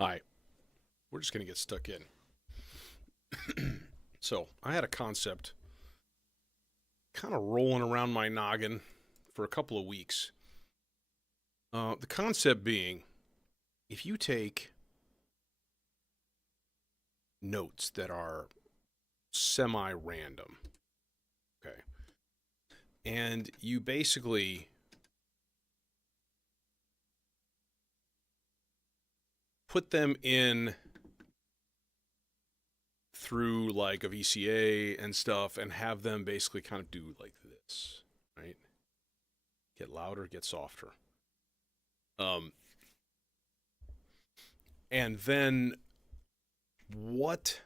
Hi, we're just going to get stuck in. So, I had a concept kind of rolling around my noggin for a couple of weeks. The concept being if you take notes that are semi random, okay, and you basically put them in through like a VCA and stuff and have them basically kind of do like this, right? Get louder, get softer. Um, and then what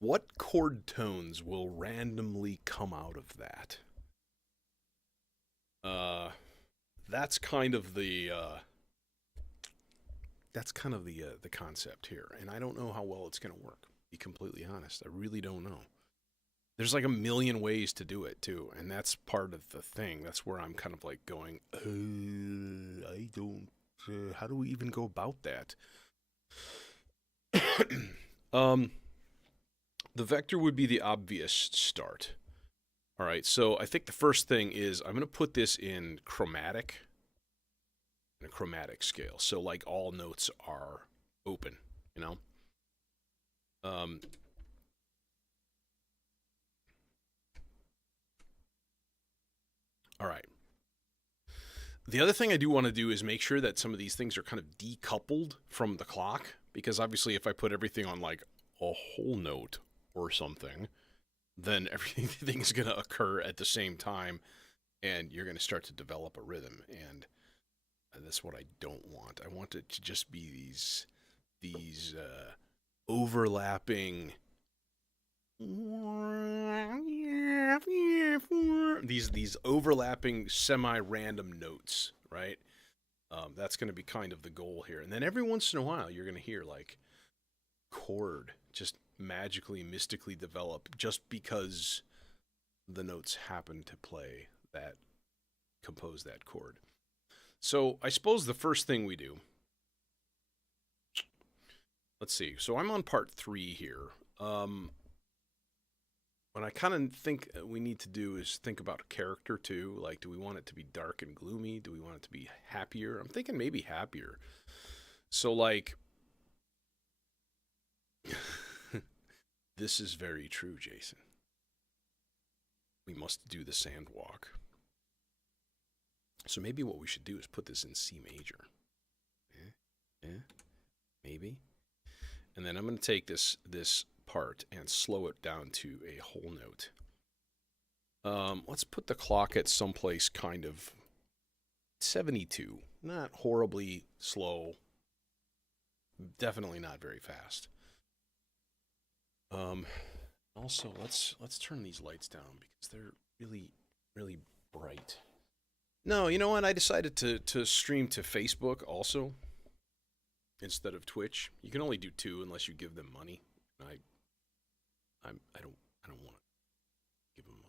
what chord tones will randomly come out of that? Uh, that's kind of the concept here, and I don't know how well it's going to work. To be completely honest, I really don't know. There's like a million ways to do it too, and that's part of the thing. That's where I'm kind of like going. I don't. How do we even go about that? um, the vector would be the obvious start. All right, so I think the first thing is I'm going to put this in a chromatic scale. So like all notes are open, you know. Um, all right. The other thing I do want to do is make sure that some of these things are kind of decoupled from the clock because obviously if I put everything on like a whole note or something, then everything's going to occur at the same time and you're going to start to develop a rhythm and that's what I don't want. I want it to just be these overlapping these overlapping semi-random notes, right? That's going to be kind of the goal here. And then every once in a while, you're going to hear like chord just magically, mystically develop just because the notes happen to play that compose that chord. So I suppose the first thing we do, let's see. So I'm on part 3 here. What I kind of think we need to do is think about character too. Like, do we want it to be dark and gloomy? Do we want it to be happier? I'm thinking maybe happier. So, like, this is very true, Jason. We must do the sand walk. So maybe what we should do is put this in C major. Yeah, maybe. And then I'm going to take this part and slow it down to a whole note. Let's put the clock at someplace kind of 72. Not horribly slow. Definitely not very fast. Um, also, let's turn these lights down because they're really bright. No, you know what? I decided to stream to Facebook also instead of Twitch. You can only do two unless you give them money. I I don't want to give them money.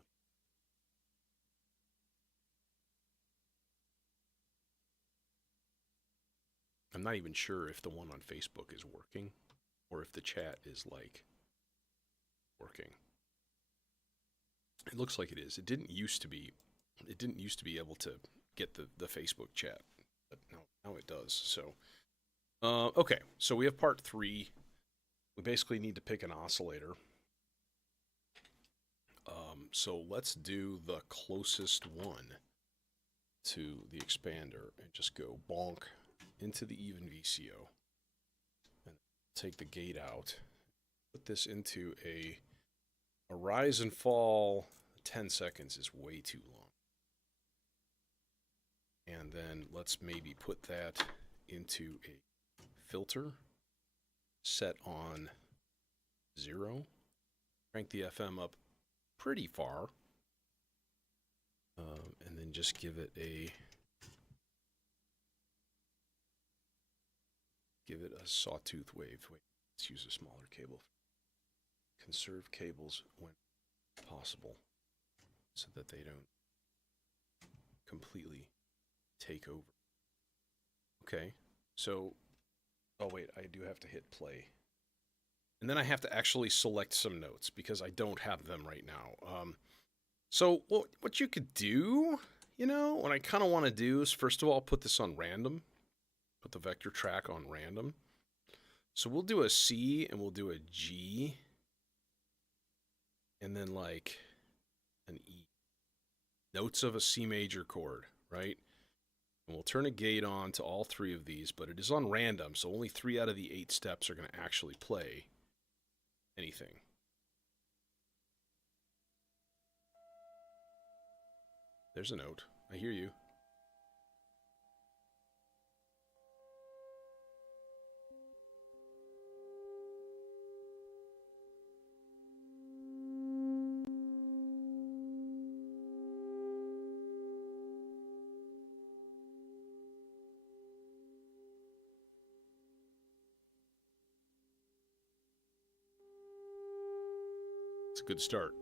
I'm not even sure if the one on Facebook is working or if the chat is like working. It looks like it is. It didn't used to be. It didn't used to be able to get the Facebook chat, but now it does. So, okay. So we have part 3. We basically need to pick an oscillator. So let's do the closest one to the expander and just go bonk into the even VCO and take the gate out. Put this into a rise and fall. 10 seconds is way too long. And then let's maybe put that into a filter set on 0. Crank the FM up pretty far. And then just give it a sawtooth wave. Wait, let's use a smaller cable. Conserve cables when possible so that they don't completely take over. Okay, so Oh wait, I do have to hit play. And then I have to actually select some notes because I don't have them right now. So what you could do, you know, what I kind of want to do is first of all put this on random. Put the vector track on random. So we'll do a C and we'll do a G. And then like an E. Notes of a C major chord, right? And we'll turn a gate on to all three of these, but it is on random, so only 3 out of the 8 steps are going to actually play anything. There's a note. I hear you. It's a good start.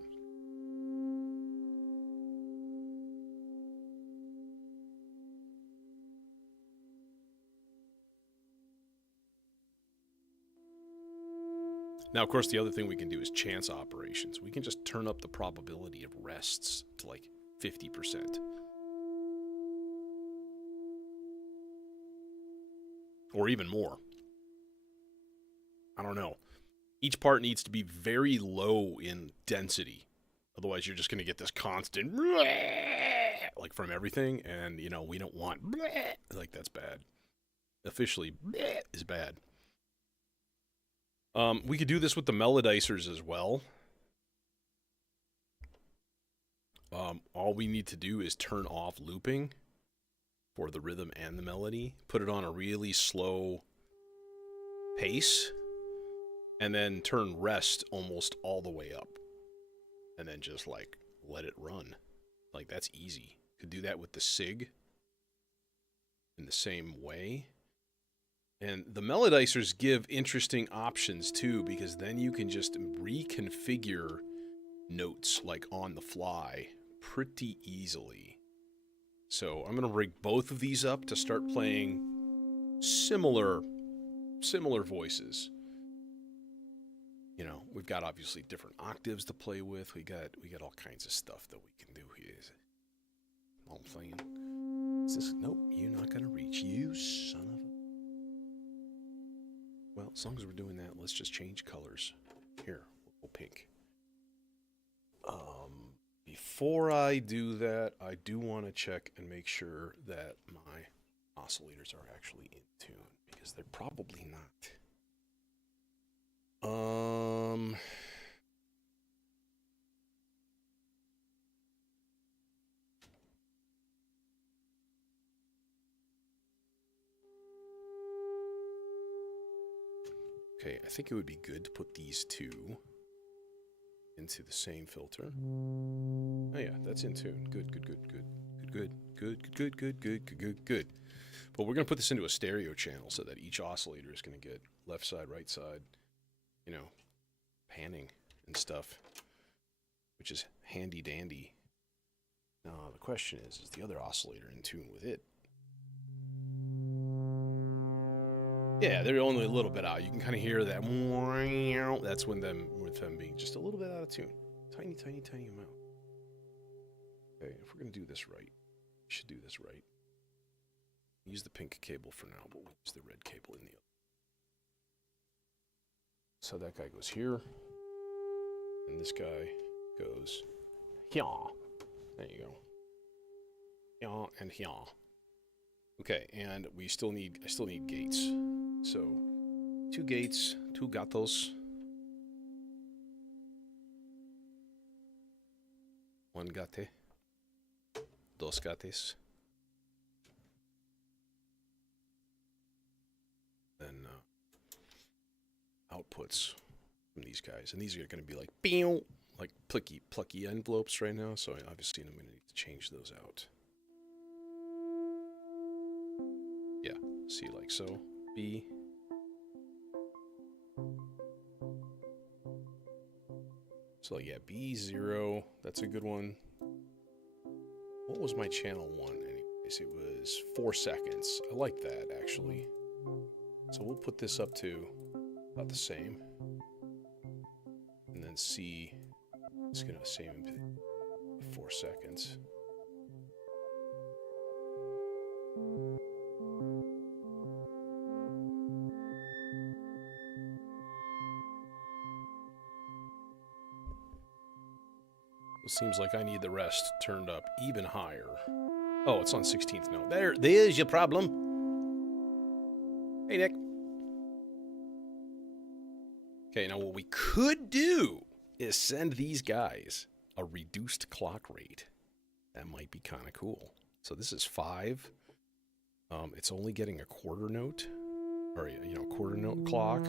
Now, of course, the other thing we can do is chance operations. We can just turn up the probability of rests to like 50%. Or even more. I don't know. Each part needs to be very low in density. Otherwise, you're just going to get this constant like from everything. And, you know, we don't want like that's bad. Officially is bad. We could do this with the melodizers as well. All we need to do is turn off looping for the rhythm and the melody. Put it on a really slow pace. And then turn rest almost all the way up. And then just like let it run. Like that's easy. Could do that with the SIG in the same way. And the melodizers give interesting options too, because then you can just reconfigure notes like on the fly pretty easily. So I'm going to rig both of these up to start playing similar voices. You know, we've got obviously different octaves to play with. We got all kinds of stuff that we can do here. All I'm saying. Is this? Nope, you're not gonna reach. You son of a. Well, as long as we're doing that, let's just change colors. Here, we'll go pink. Before I do that, I do want to check and make sure that my oscillators are actually in tune, because they're probably not. Okay, I think it would be good to put these two into the same filter. Oh yeah, that's in tune. Good. But we're gonna put this into a stereo channel so that each oscillator is gonna get left side, right side, you know, panning and stuff, which is handy dandy. Now the question is the other oscillator in tune with it? Yeah, they're only a little bit out. You can kind of hear that. That's with them being just a little bit out of tune. Tiny amount. Okay, if we're going to do this right, we should do this right. Use the pink cable for now, but we'll use the red cable in the other. So that guy goes here. And this guy goes here. There you go. Here and here. Okay, and I still need gates. So 2 gates, 2 gatos. 1 gate. 2 gates. Then outputs from these guys. And these are going to be like, pew, like plucky envelopes right now. So obviously I'm going to need to change those out. Yeah, see, like so. B. So yeah, B0, that's a good one. What was my channel 1 anyways? It was 4 seconds. I like that, actually. So we'll put this up to about the same. And then see, it's going to save in 4 seconds. It seems like I need the rest turned up even higher. Oh, it's on 16th note. There's your problem. Hey, Nick. Okay, now what we could do is send these guys a reduced clock rate. That might be kind of cool. So this is 5. It's only getting a quarter note, or quarter note clock.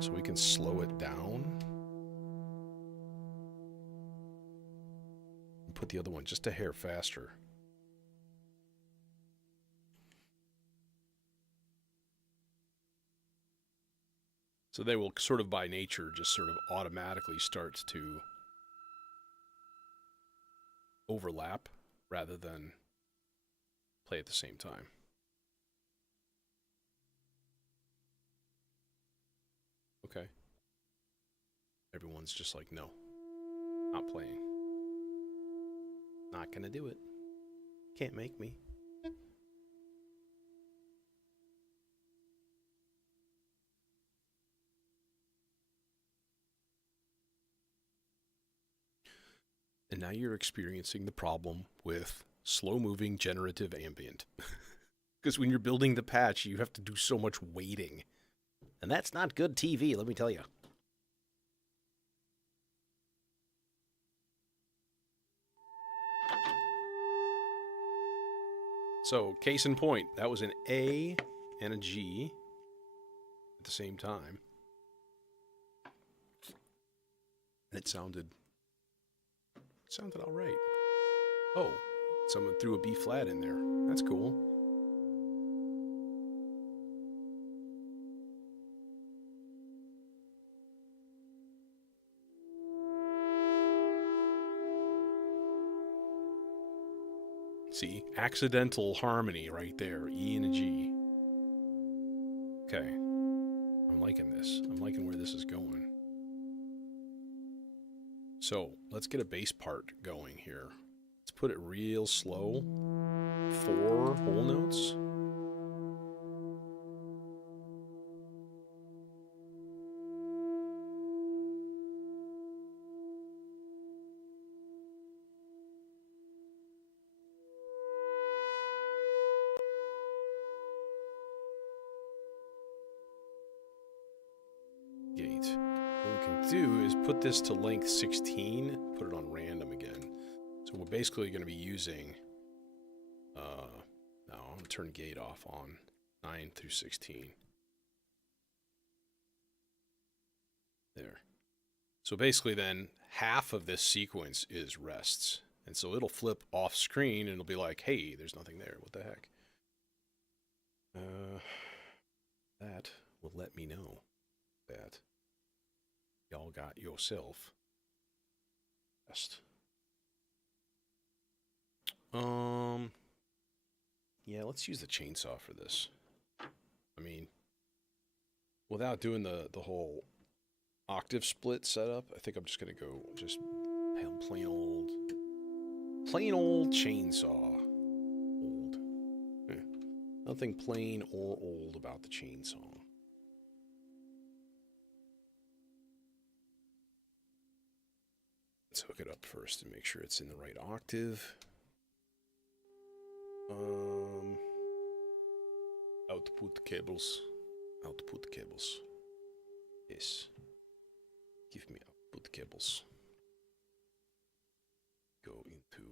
So we can slow it down. And put the other one just a hair faster. So they will sort of by nature just sort of automatically start to overlap rather than play at the same time. Okay. Everyone's just like, no, not playing. Not gonna do it. Can't make me. And now you're experiencing the problem with slow-moving generative ambient. Because when you're building the patch, you have to do so much waiting. And that's not good TV, let me tell you. So, case in point, that was an A and a G at the same time. And it sounded all right. Oh, someone threw a B flat in there. That's cool. See, accidental harmony right there, E and a G. Okay, I'm liking this. I'm liking where this is going. So, let's get a bass part going here. Let's put it real slow. 4 whole notes. Gate. What we can do is put this to length 16, put it on random again. So we're basically going to be using, now I'm going to turn gate off on 9 through 16. There. So basically then, half of this sequence is rests. And so it'll flip off screen and it'll be like, hey, there's nothing there. What the heck? That will let me know that y'all got yourself rest. Yeah, let's use the chainsaw for this. I mean, without doing the whole octave split setup, I think I'm just gonna go just plain old chainsaw. Old. Nothing plain or old about the chainsaw. Let's hook it up first and make sure it's in the right octave. Output cables. Output cables. Yes. Give me output cables. Go into...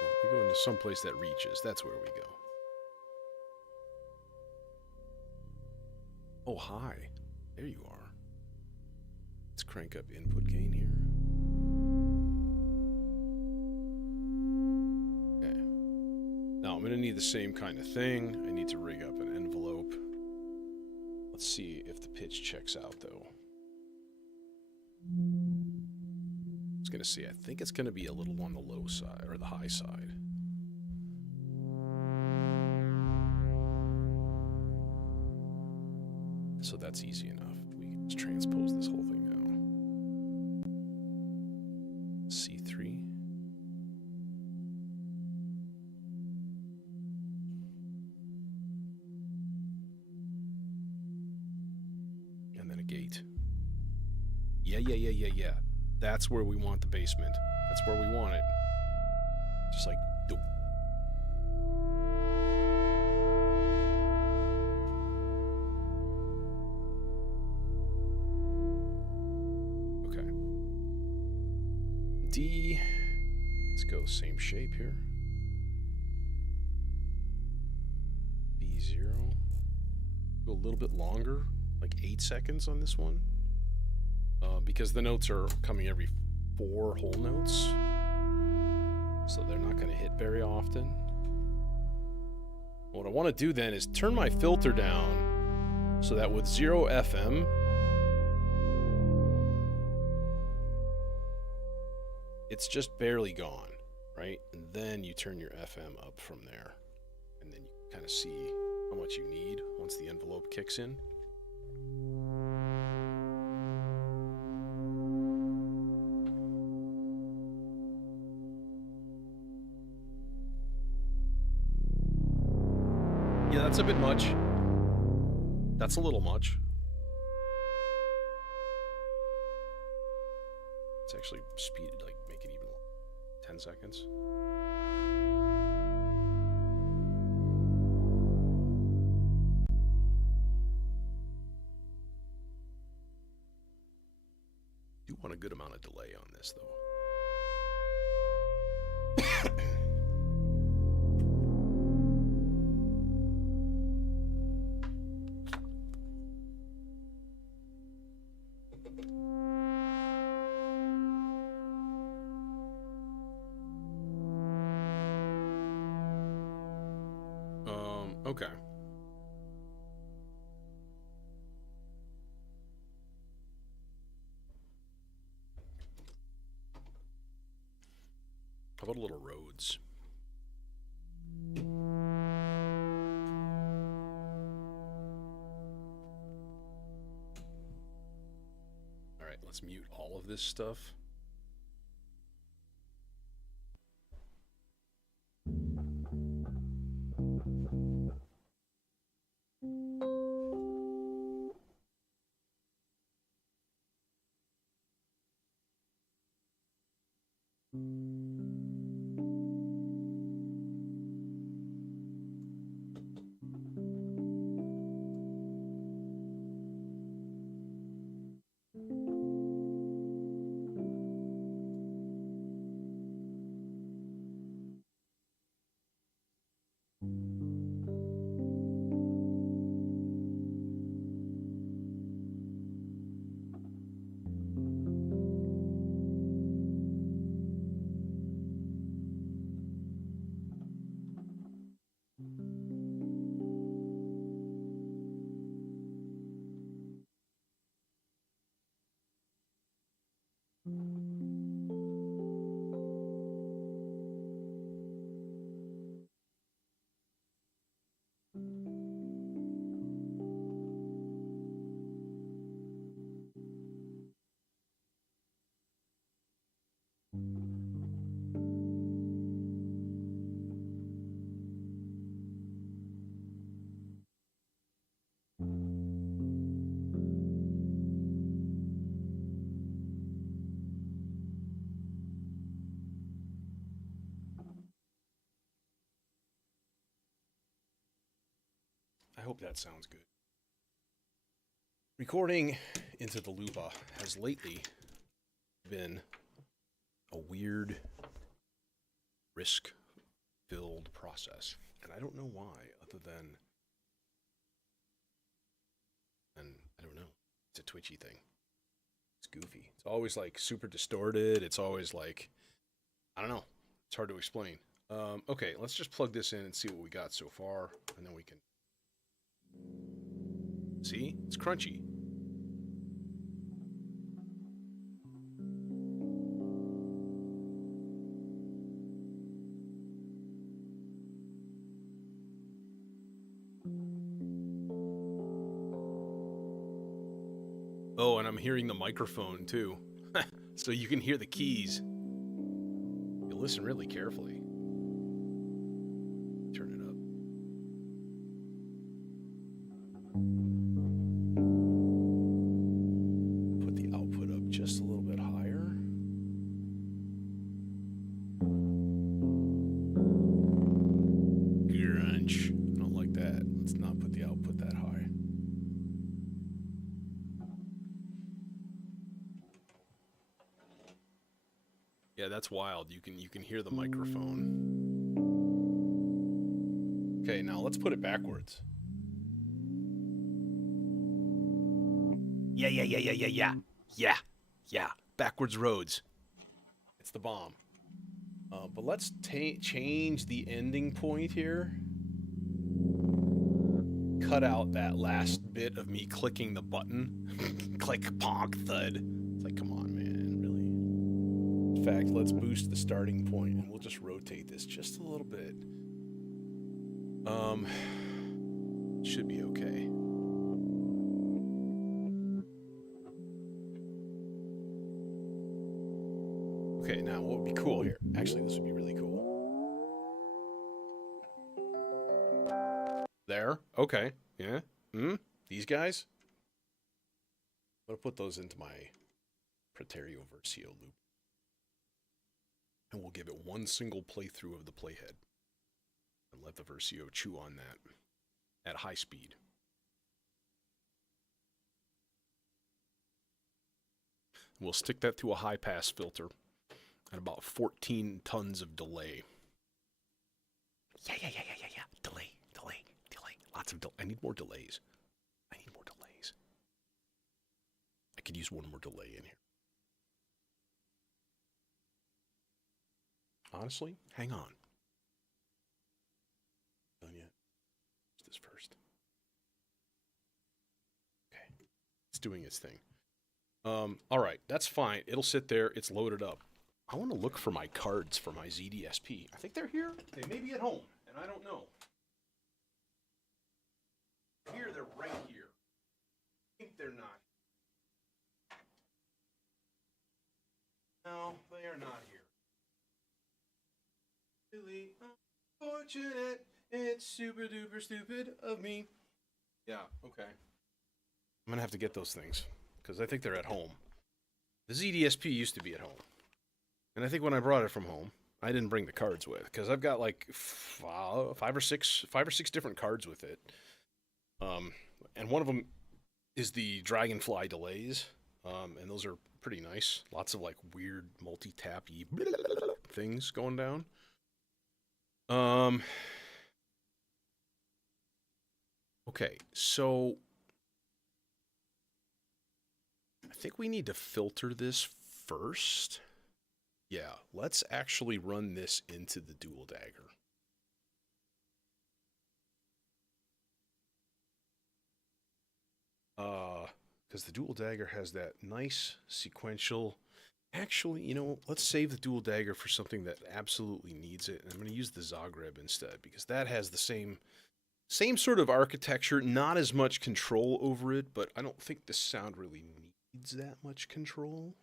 well, we go into some place that reaches. That's where we go. Oh, hi. There you are. Let's crank up input gain here. Okay. Now I'm going to need the same kind of thing. I need to rig up an envelope. Let's see if the pitch checks out, though. I was going to say, I think it's going to be a little on the low side, or the high side. So that's easy enough. We can just transpose this whole thing now. C3. And then a gate. Yeah. That's where we want the basement. That's where we want it. Just like, doop. Okay. D. Let's go same shape here. B0. Go a little bit longer, like 8 seconds on this one. Because the notes are coming every 4 whole notes. So they're not going to hit very often. What I want to do then is turn my filter down so that with 0 FM, it's just barely gone, right? And then you turn your FM up from there. And then you kind of see how much you need once the envelope kicks in. Yeah, that's a bit much. That's a little much. Let's actually speed it, like make it even 10 seconds. Do want a good amount of delay on this though. Okay. How about a little Rhodes? All right, let's mute all of this stuff. I hope that sounds good. Recording into the Lupa has lately been a weird, risk-filled process. And I don't know why, other than, and I don't know, it's a twitchy thing. It's goofy. It's always like super distorted. It's always like, I don't know. It's hard to explain. Okay, let's just plug this in and see what we got so far, and then we can see. It's crunchy. Oh, and I'm hearing the microphone too. So you can hear the keys. You listen really carefully. Turn it up. Put the output up just a little bit higher. Grunge. I don't like that. Let's not put the output that high. Yeah, that's wild. You can hear the microphone. Okay, now let's put it backwards. Yeah, yeah, yeah, yeah, yeah, yeah. Yeah, yeah. Backwards roads. It's the bomb. But let's change the ending point here. Cut out that last bit of me clicking the button. Click, ponk, thud. It's like, come on, man, really? In fact, let's boost the starting point and we'll just rotate this just a little bit. Should be okay. Okay, now what would be cool here? Actually, this would be really cool. There. Okay. Yeah. These guys? I'm going to put those into my Preterio Versio loop. And we'll give it one single playthrough of the playhead. And let the Versio chew on that at high speed. We'll stick that through a high pass filter at about 14 tons of delay. Yeah. Delay. Lots of delay. I need more delays. I could use one more delay in here. Honestly, hang on. Done yet? What's this first? Okay. It's doing its thing. All right, that's fine. It'll sit there. It's loaded up. I want to look for my cards for my ZDSP. I think they're here. They may be at home, and I don't know. Here, they're right here. I think they're not. No, they are not here. Really unfortunate. It's super duper stupid of me. Yeah, okay. I'm gonna have to get those things because I think they're at home. The ZDSP used to be at home, and I think when I brought it from home, I didn't bring the cards with because I've got like five or six different cards with it. And one of them is the Dragonfly delays, and those are pretty nice. Lots of like weird multi-tappy things going down. Okay, so I think we need to filter this first. Yeah, let's actually run this into the dual dagger. Because the dual dagger has that nice sequential. Actually, you know, let's save the dual dagger for something that absolutely needs it. And I'm going to use the Zagreb instead because that has the same sort of architecture, not as much control over it, but I don't think the sound really needs that much control.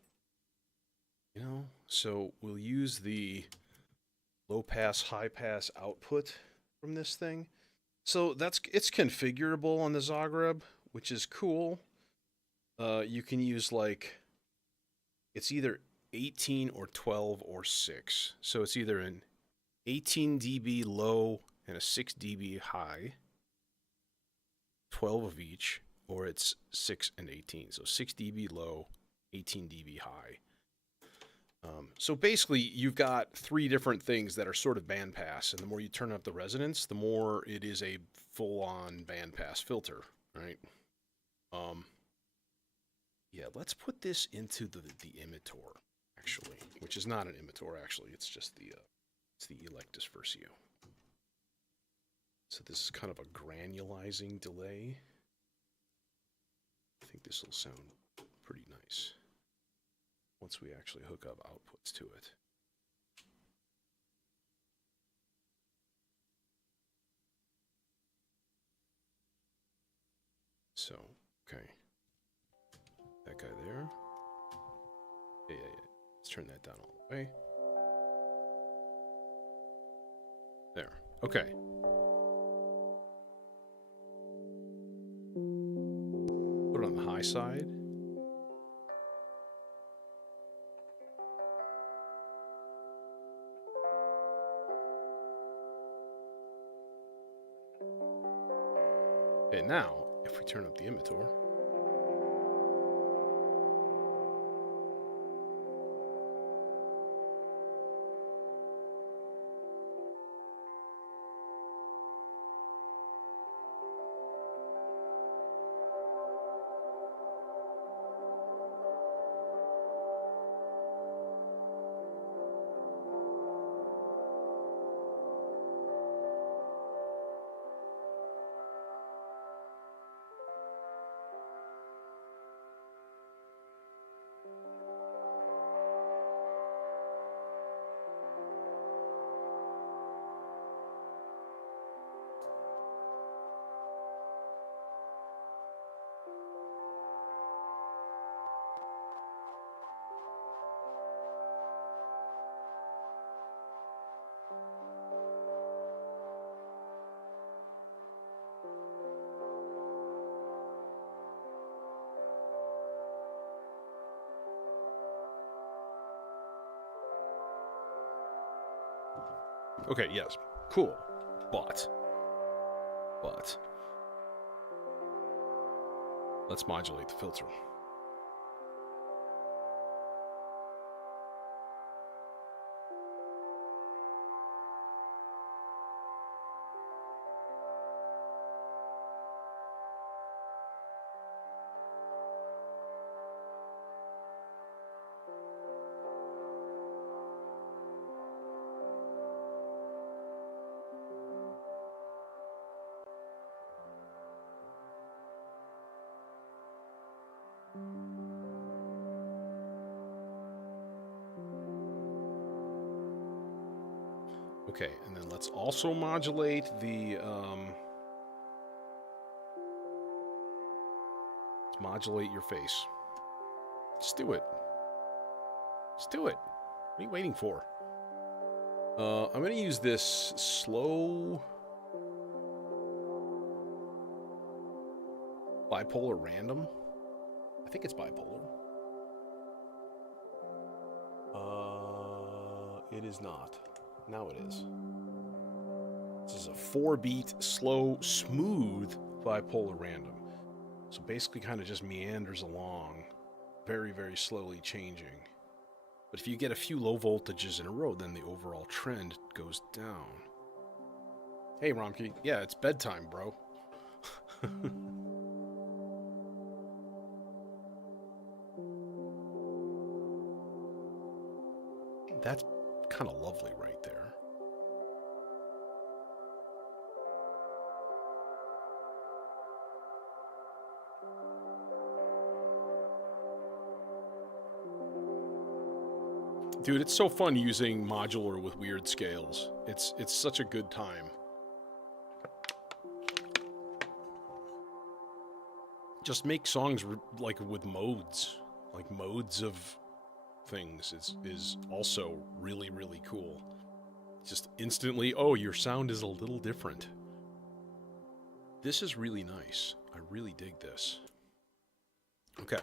You know, so we'll use the low pass, high pass output from this thing. So it's configurable on the Zagreb, which is cool. You can use like, it's either 18 or 12 or 6. So it's either an 18 dB low and a 6 dB high, 12 of each, or it's 6 and 18. So 6 dB low, 18 dB high. So basically, you've got three different things that are sort of bandpass, and the more you turn up the resonance, the more it is a full-on bandpass filter, right? Yeah, let's put this into the emitter, actually, which is not an emitter, actually. It's just the Electus Versio. So this is kind of a granulizing delay. I think this will sound pretty nice once we actually hook up outputs to it. So, okay. turn that down all the way. There. Okay. Put it on the high side. Okay, now, if we turn up the emitter, okay, yes, cool, but let's modulate the filter. Okay, and then let's also modulate the, let's modulate your face. Just do it. Just do it. What are you waiting for? I'm going to use this slow bipolar random. I think it's bipolar. It is not. Now it is. This is a 4-beat, slow, smooth bipolar random. So basically kind of just meanders along, very, very slowly changing. But if you get a few low voltages in a row, then the overall trend goes down. Hey, Romkey. Yeah, it's bedtime, bro. That's kind of lovely right there. Dude, it's so fun using modular with weird scales. It's such a good time. Just make songs like with modes, like modes of things is also really, really cool. Just instantly, oh, your sound is a little different. This is really nice. I really dig this. Okay.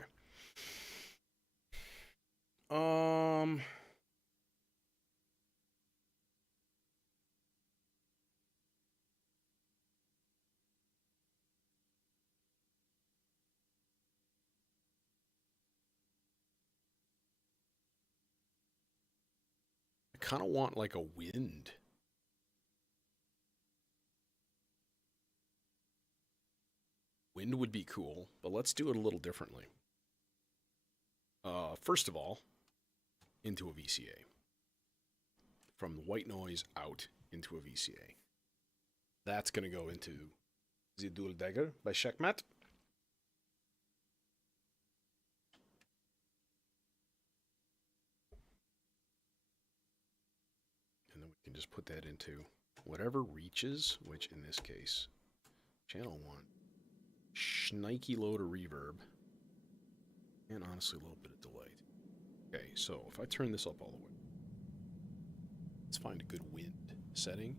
I kind of want like a wind. Wind would be cool, but let's do it a little differently. First of all, into a VCA. From the white noise out into a VCA. That's going to go into The Dual Dagger by Checkmat. And then we can just put that into whatever reaches, which in this case, channel 1. Schnikey load of reverb. And honestly, a little bit of delay. Okay, so if I turn this up all the way, let's find a good wind setting.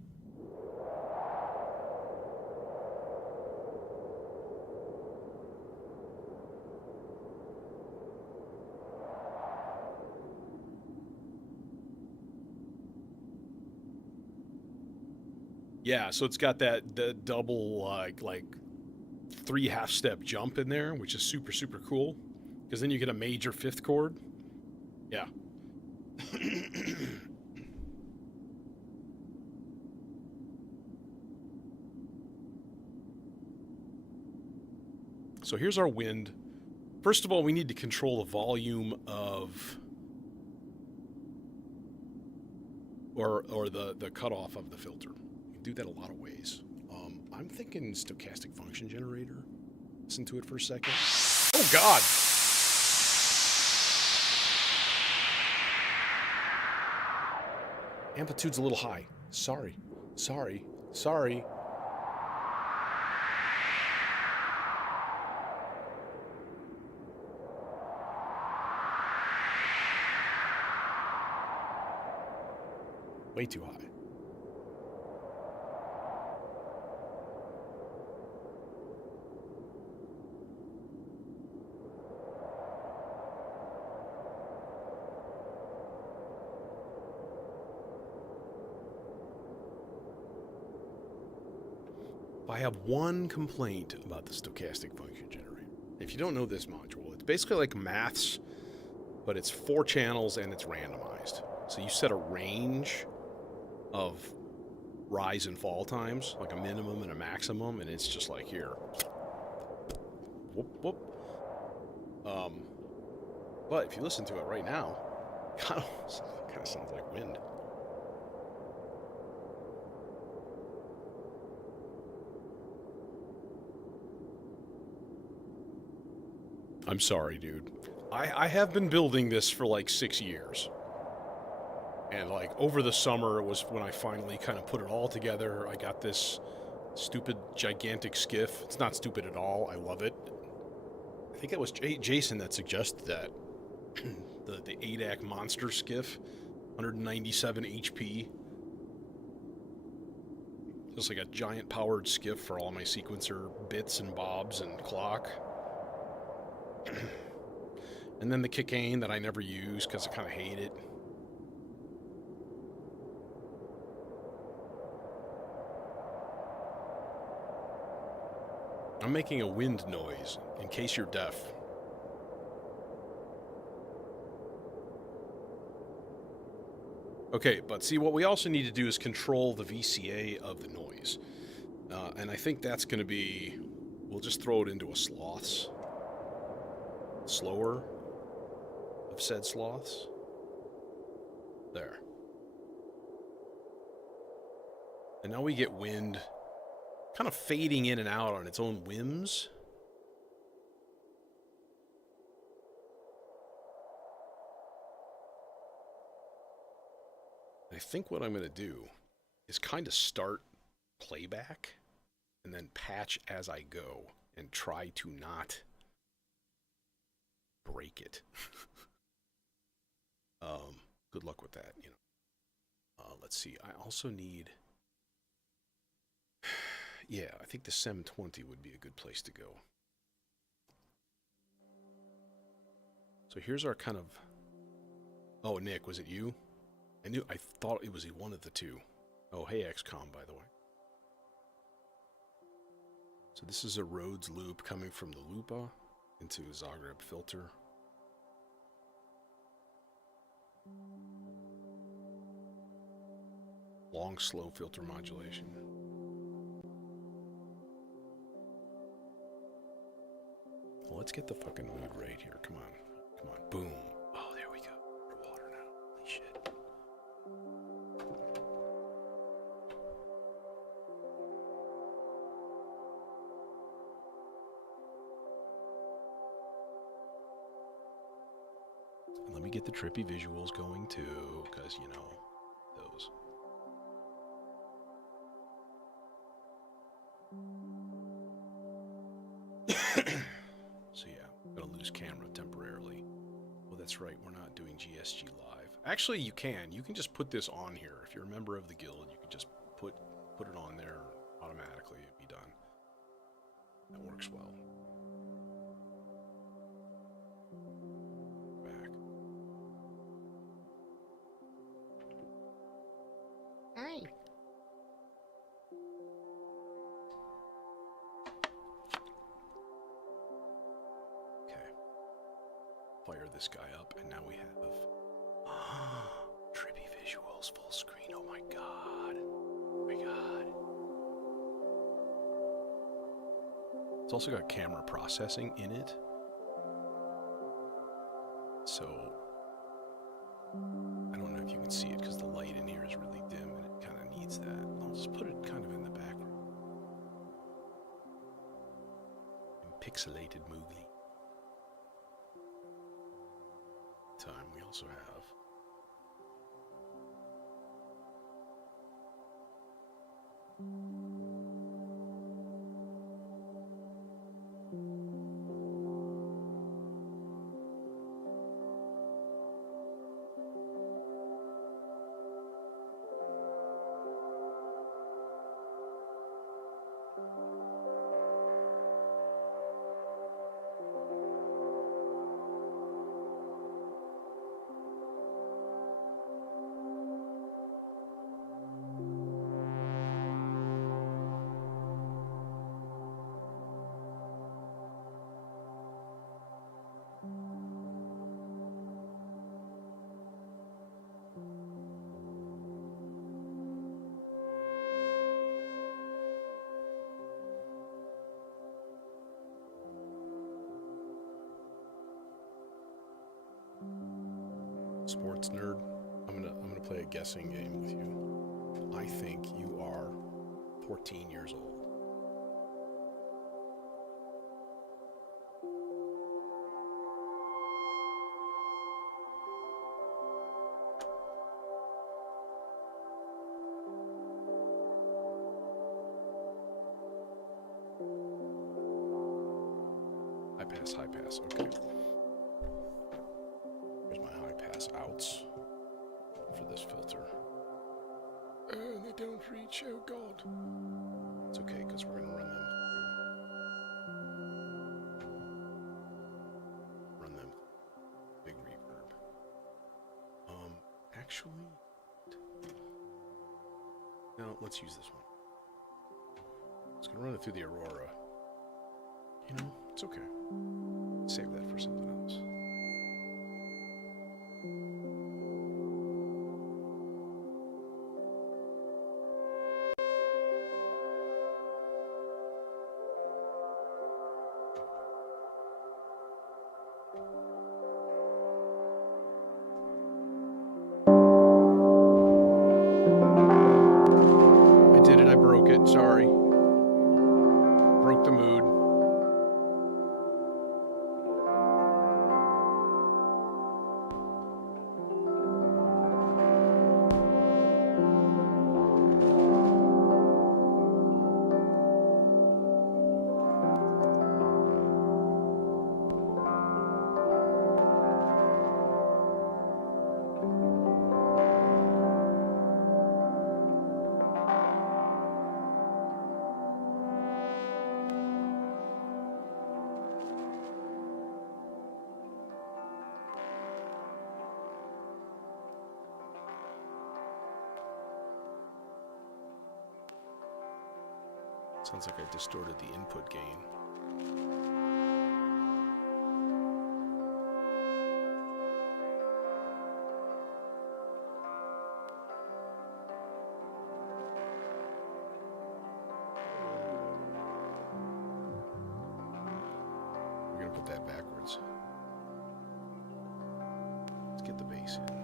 Yeah, so it's got the double like 3 half-step jump in there, which is super super cool. Because then you get a major fifth chord. Yeah. So here's our wind. First of all, we need to control the volume of, or the cutoff of the filter. You can do that a lot of ways. I'm thinking stochastic function generator. Listen to it for a second. Oh God! Amplitude's a little high. Sorry. Way too high. I have one complaint about the stochastic function generator. If you don't know this module, it's basically like maths, but it's 4 channels and it's randomized. So you set a range of rise and fall times, like a minimum and a maximum, and it's just like here. Whoop, whoop. But if you listen to it right now, it kind of sounds like wind. I'm sorry, dude. I have been building this for like 6 years. And like over the summer was when I finally kind of put it all together. I got this stupid gigantic skiff. It's not stupid at all. I love it. I think it was Jason that suggested that. the ADAC monster skiff, 197 HP. Just like a giant powered skiff for all my sequencer bits and bobs and clock. And then the Kicane that I never use because I kind of hate it. I'm making a wind noise, in case you're deaf. Okay, but see, what we also need to do is control the VCA of the noise. And I think that's going to be... We'll just throw it into a sloths. Slower of said sloths. There. And now we get wind kind of fading in and out on its own whims. I think what I'm going to do is kind of start playback and then patch as I go and try to not break it. Good luck with that, you know. Let's see. I also need... Yeah, I think the 720 would be a good place to go. So here's our kind of... Oh, Nick, was it you? I thought it was one of the two. Oh, hey, XCOM, by the way. So this is a Rhodes loop coming from the Lupa into a Zagreb filter. Long, slow filter modulation. Well, let's get the fucking mood right here. Come on. Come on. Boom. Oh, there we go. Water now. Holy shit. And let me get the trippy visuals going too, because, you know, those. So yeah, I'm gonna lose camera temporarily. Well, that's right. We're not doing GSG live. Actually, you can. You can just put this on here. If you're a member of the guild, you can just put it on there automatically. It'd be done. That works well. Back. Hi. Fire this guy up, and now we have trippy visuals, full screen. Oh my god. Oh my god. It's also got camera processing in it. So I don't know if you can see it because the light in here is really dim and it kind of needs that. I'll just put it kind of in the background. Pixelated Moogly. Time we also have sports nerd. I'm gonna play a guessing game with you. I think you are 14 years old. High pass, okay. Here's my high pass outs for this filter. And they don't reach, oh god. It's okay, because we're gonna run them through. Run them. Big reverb. Actually... No, let's use this one. It's gonna run it through the Aurora. You know, it's okay. Save that for something else. I did it, I broke it, sorry. Broke the mood. Sounds like I distorted the input gain. We're gonna put that backwards. Let's get the bass in.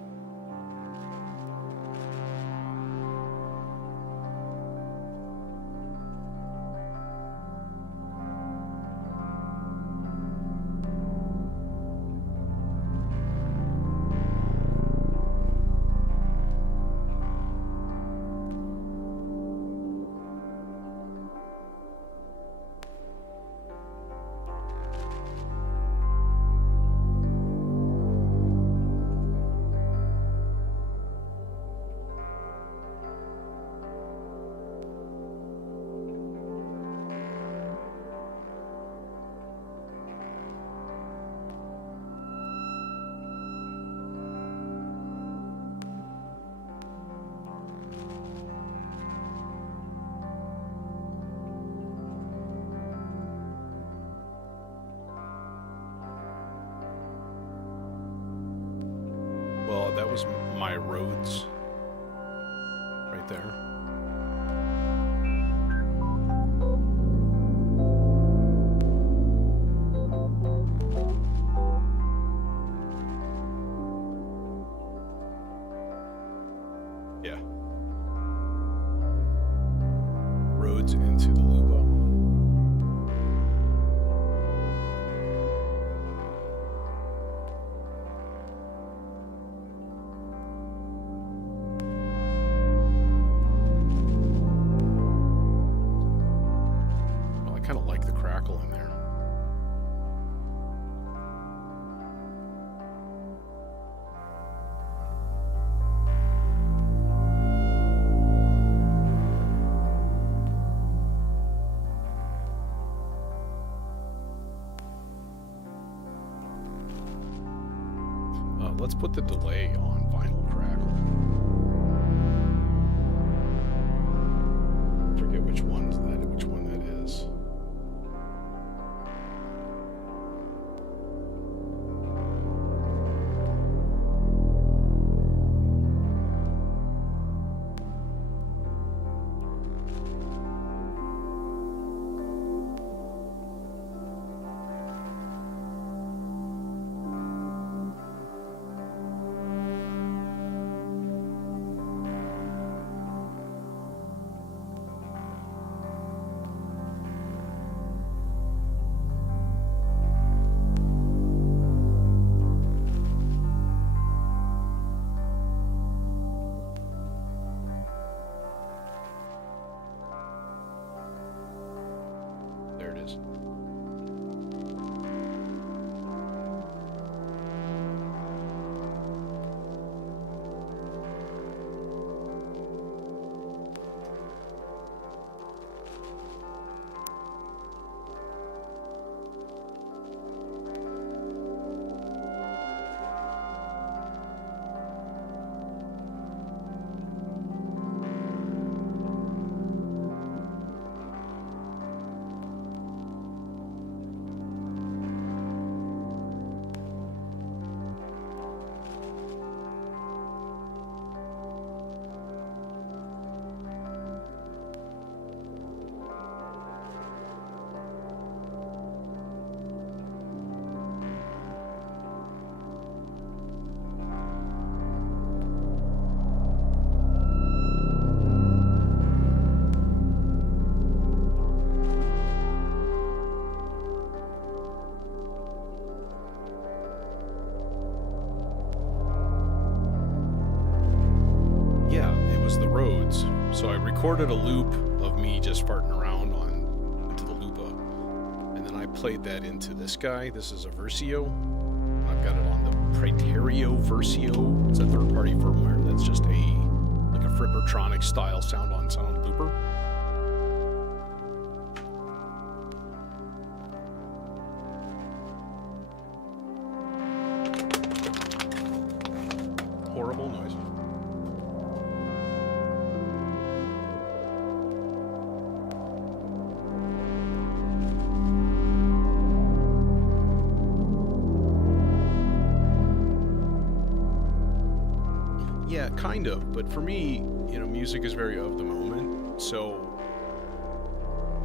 Well, that was my roads right there. Yeah. Roads into the loop. Kind of like the crackle in there. Let's put the delay on vinyl crackle. I forget which one that is. There it is. The roads. So I recorded a loop of me just farting around into the loopa, and then I played that into this guy. This is a Versio. I've got it on the Praeterio Versio. It's a third-party firmware that's just a Frippertronic style sound on sound looper. Horrible noise. Yeah, kind of, but for me, music is very of the moment, so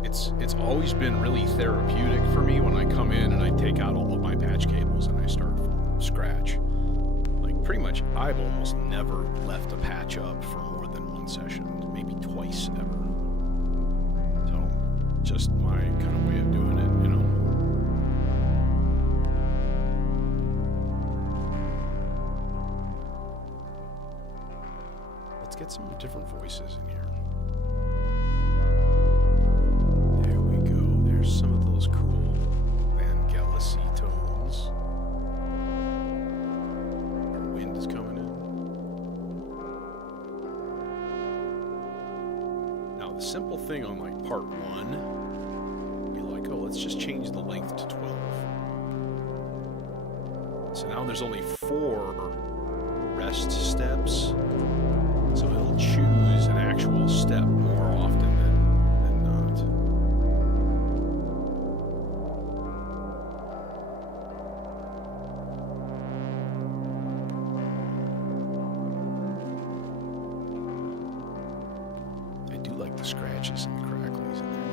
it's always been really therapeutic for me when I come in and I take out all of my patch cables and I start from scratch. Like, pretty much, I've almost never left a patch up for more than one session, maybe twice ever. So, just my kind of way of doing it, Get some different voices in here. There we go. There's some of those cool Vangelis-y tones. Our wind is coming in. Now, the simple thing on like part 1 would be like, oh, let's just change the length to 12. So now there's only 4 rest steps. So it'll choose an actual step more often than not. the scratches and the cracklies in there now.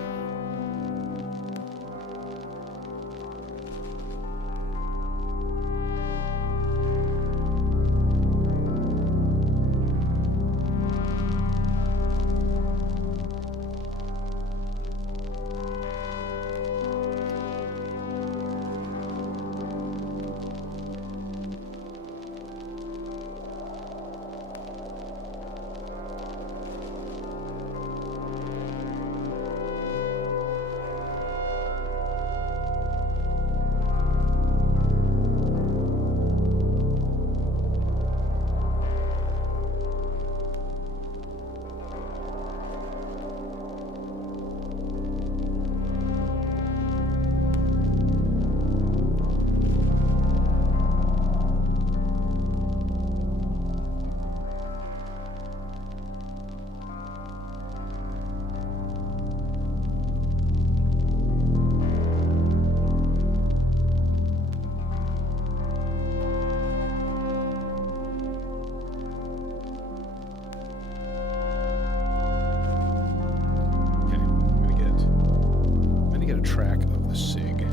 Track of the SIG.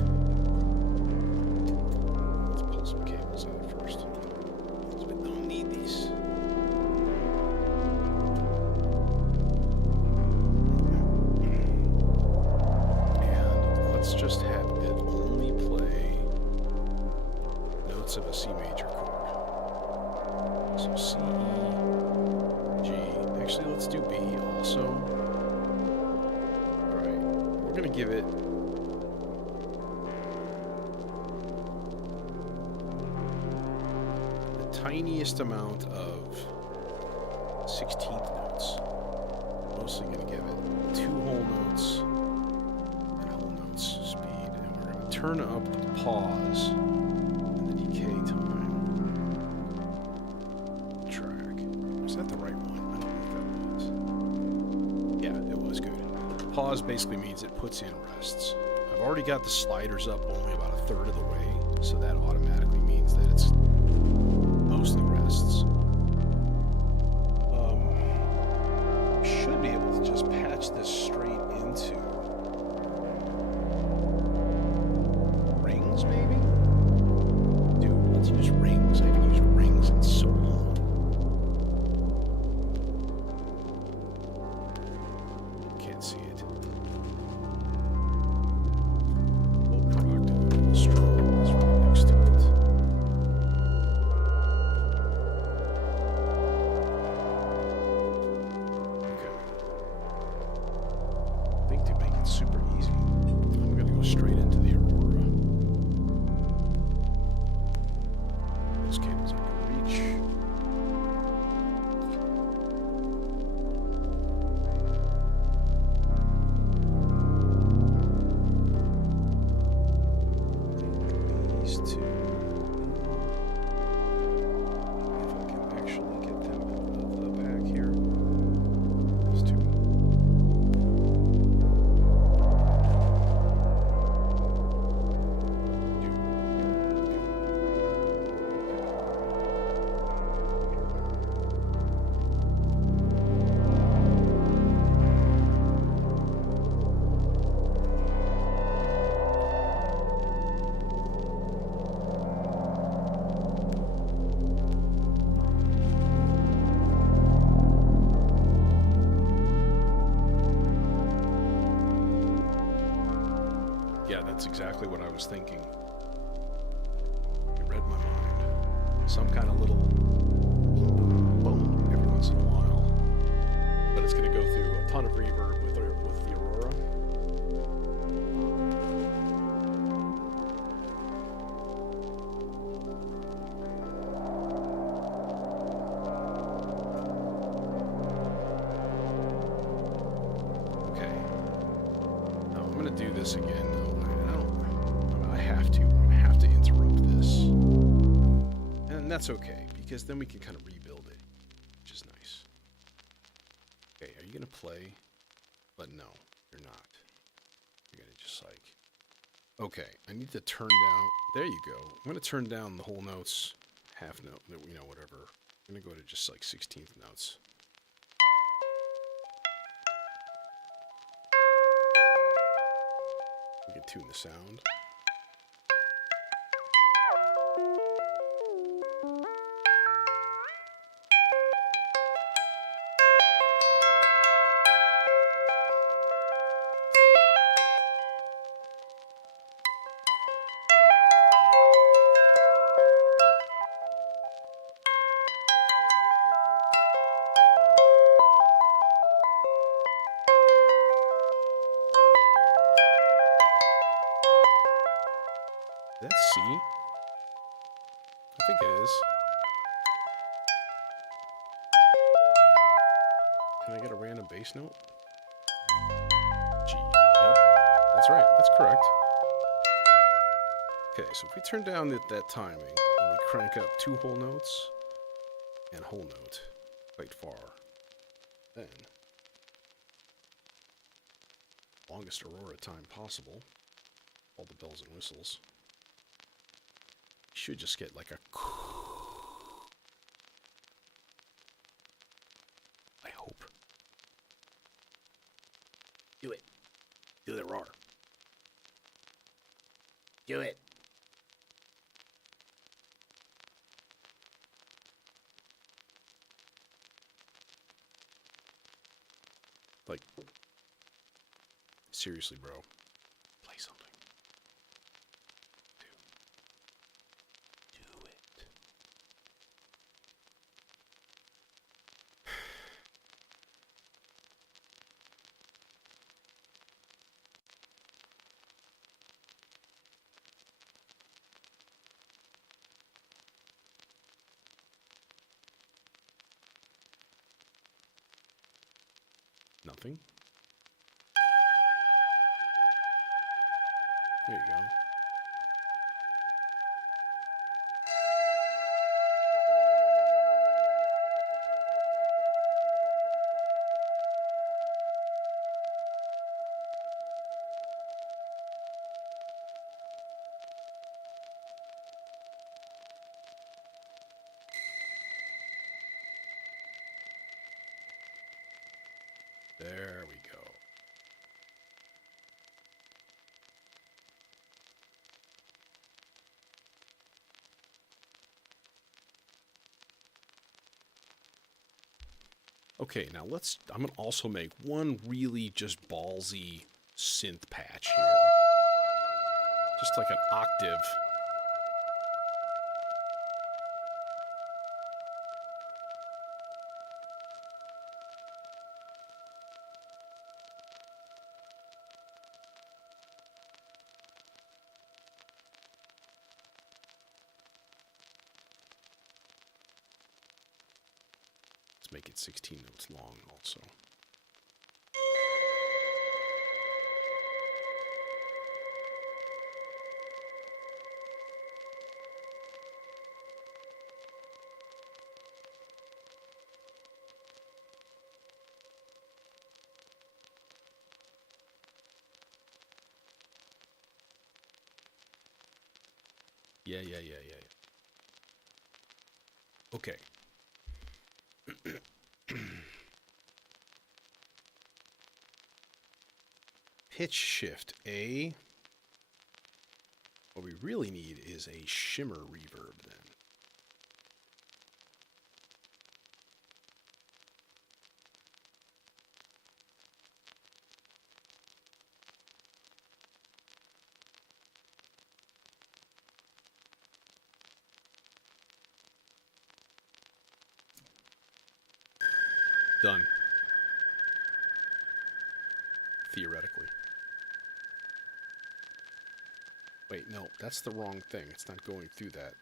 Let's pull some cables out first, because we don't need these. And let's just have it only play notes of a C major chord. So C, E, G. Actually, let's do B also. Alright, we're going to give it tiniest amount of 16th notes. Mostly going to give it 2 whole notes and whole notes speed, and we're going to turn up the pause and the decay time track. Was that the right one? I don't think that was. Yeah, it was good. Pause basically means it puts in rests. I've already got the sliders up only about 1/3 of the way, so that automatically means that it's mostly rests. Should be able to just patch this straight into rings, maybe? Dude, let's use rings. I haven't used rings in so long. Can't see it. Low productive, strong is right next to it. Super easy. I'm going to go straight into the Aurora. Those cables I can reach. These two. If I can actually get them out of the pack here. Those two. Yeah, that's exactly what I was thinking. You read my mind. Some kind of little boom every once in a while. But it's going to go through a ton of reverb with the Aurora. Okay. Now I'm going to do this again, though. I'm gonna have to interrupt this. And that's okay, because then we can kind of rebuild it, which is nice. Okay, are you gonna play? But no, you're not. You're gonna just like... Okay, I need to turn down... There you go. I'm gonna turn down the whole notes, half note, you know, whatever. I'm gonna go to just like 16th notes. We can tune the sound. That's C. I think it is. Can I get a random bass note? G. Yep. That's right. That's correct. Okay, so if we turn down that timing and we crank up 2 whole notes and whole note quite far, then longest aurora time possible, all the bells and whistles. Should just get like a I hope. Do it. Do the roar. Do it. Like, seriously, bro. Play something. Do it. Nothing. There you go. There we go. Okay, now I'm going to also make one really just ballsy synth patch here. Just like an octave. Make it 16 notes long also. Yeah. Okay. Pitch shift A. What we really need is a shimmer reverb then. Done. Theoretically. Wait, no, that's the wrong thing. It's not going through that.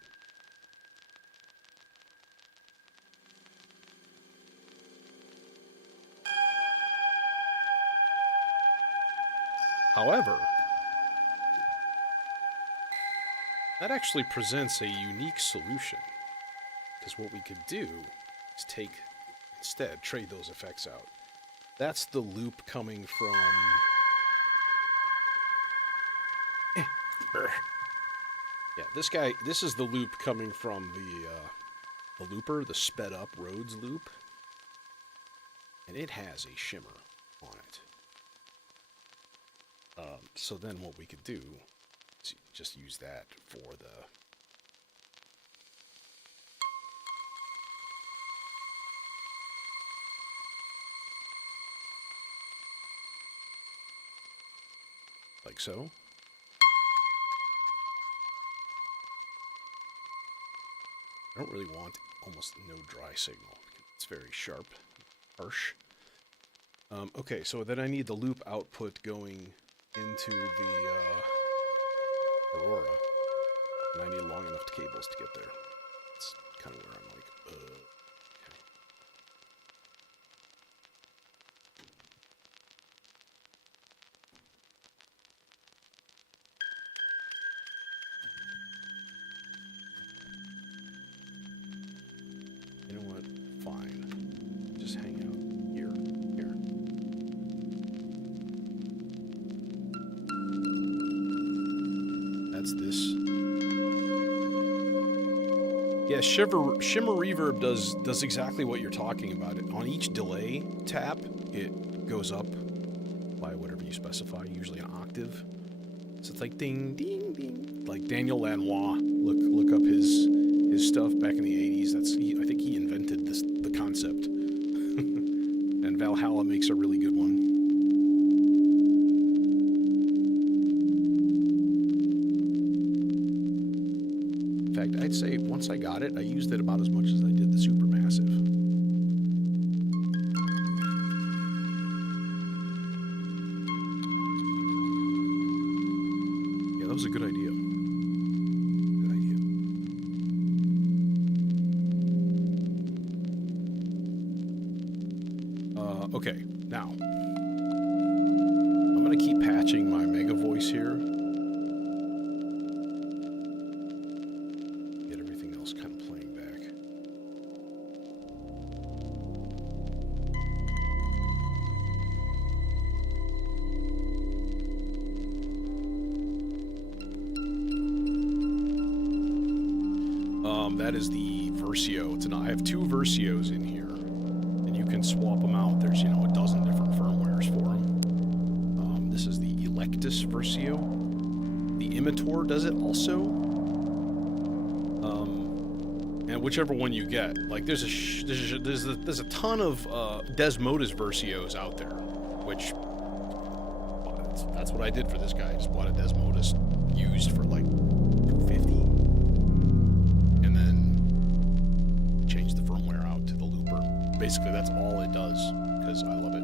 However, that actually presents a unique solution. Because what we could do is trade those effects out. That's the loop coming from... Yeah, this is the loop coming from the looper, the sped up Rhodes loop. And it has a shimmer on it. So then what we could do is just use that for the... like so. I don't really want almost no dry signal. It's very sharp, harsh. Okay, so then I need the loop output going into the Aurora. And I need long enough cables to get there. That's kind of where I'm like, okay. You know what? Fine. Just hang out here. Here. That's this. Yeah, Shimmer Reverb does exactly what you're talking about. It on each delay tap, it goes up by whatever you specify, usually an octave. So it's like ding, ding, ding. Like Daniel Lanois. Look up his stuff back in the 80s. I think he invented the concept. And Valhalla makes a really good one. In fact, I'd say once I got it, I used it about as much as I did the Supermassive. Yeah, that was a good idea. Good idea. Okay, now I'm gonna keep patching my Mega Voice here. Get everything else kind of playing back. That is the Versio. I have two Versios in here, and you can swap them out. There's, a dozen different firmwares for them. This is the Electus Versio. The Imitor does it also. And whichever one you get, like there's a ton of Desmodus Versios out there, which that's what I did for this guy. I just bought a Desmodus used for like $250. And then change the firmware out to the looper. Basically, that's all it does, because I love it.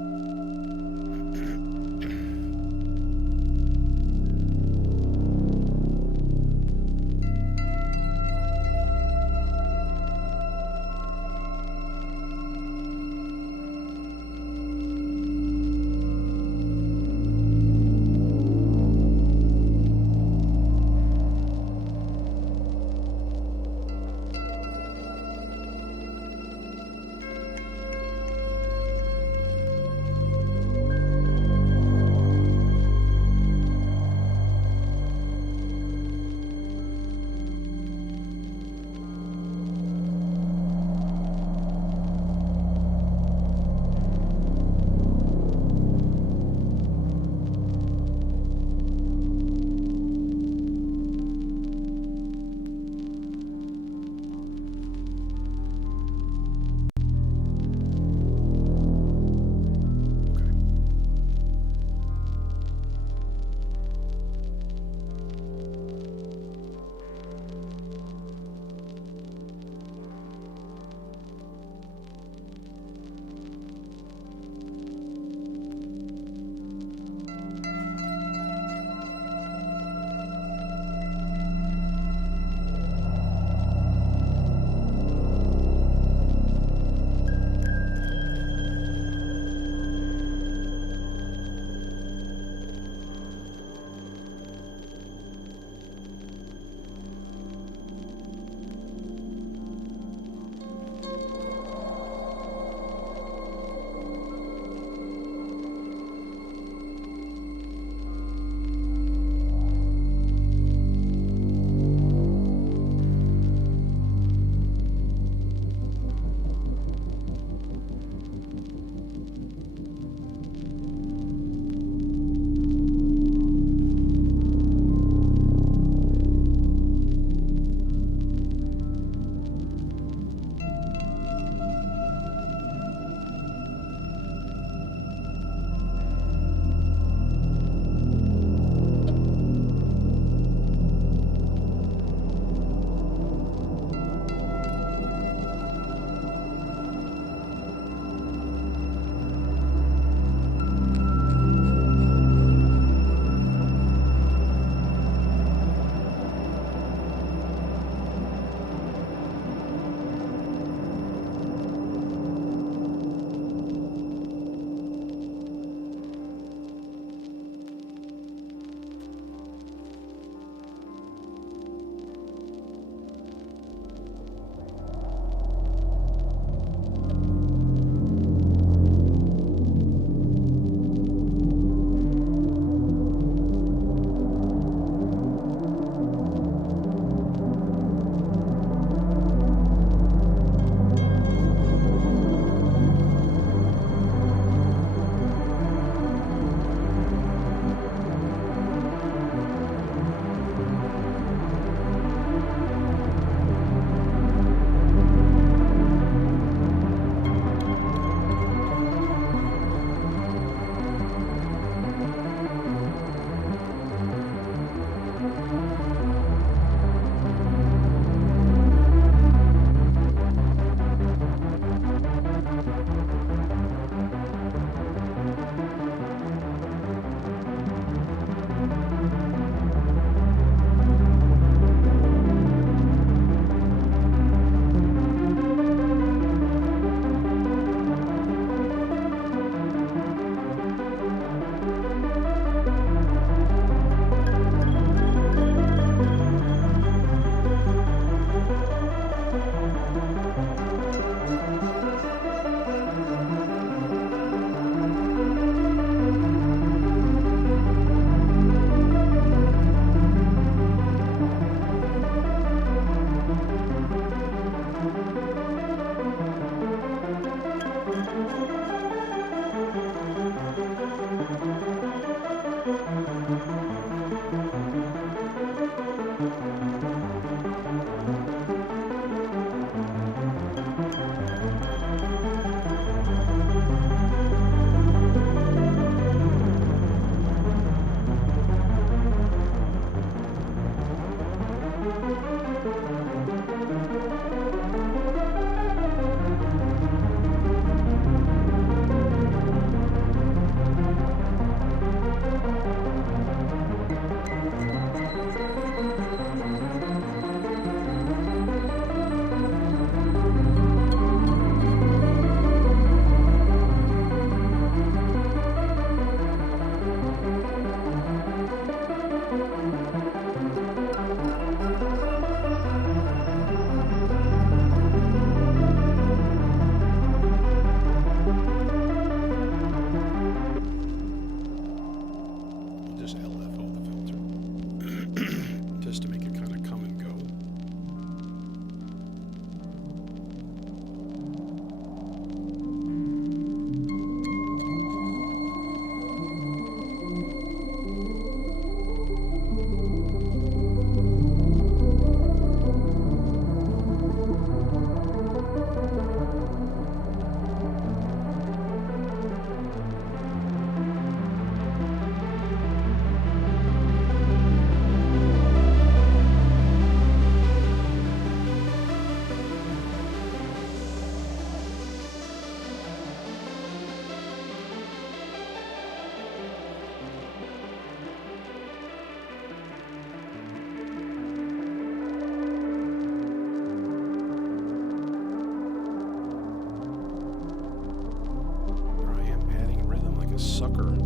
sucker.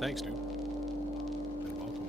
Thanks, dude. And welcome.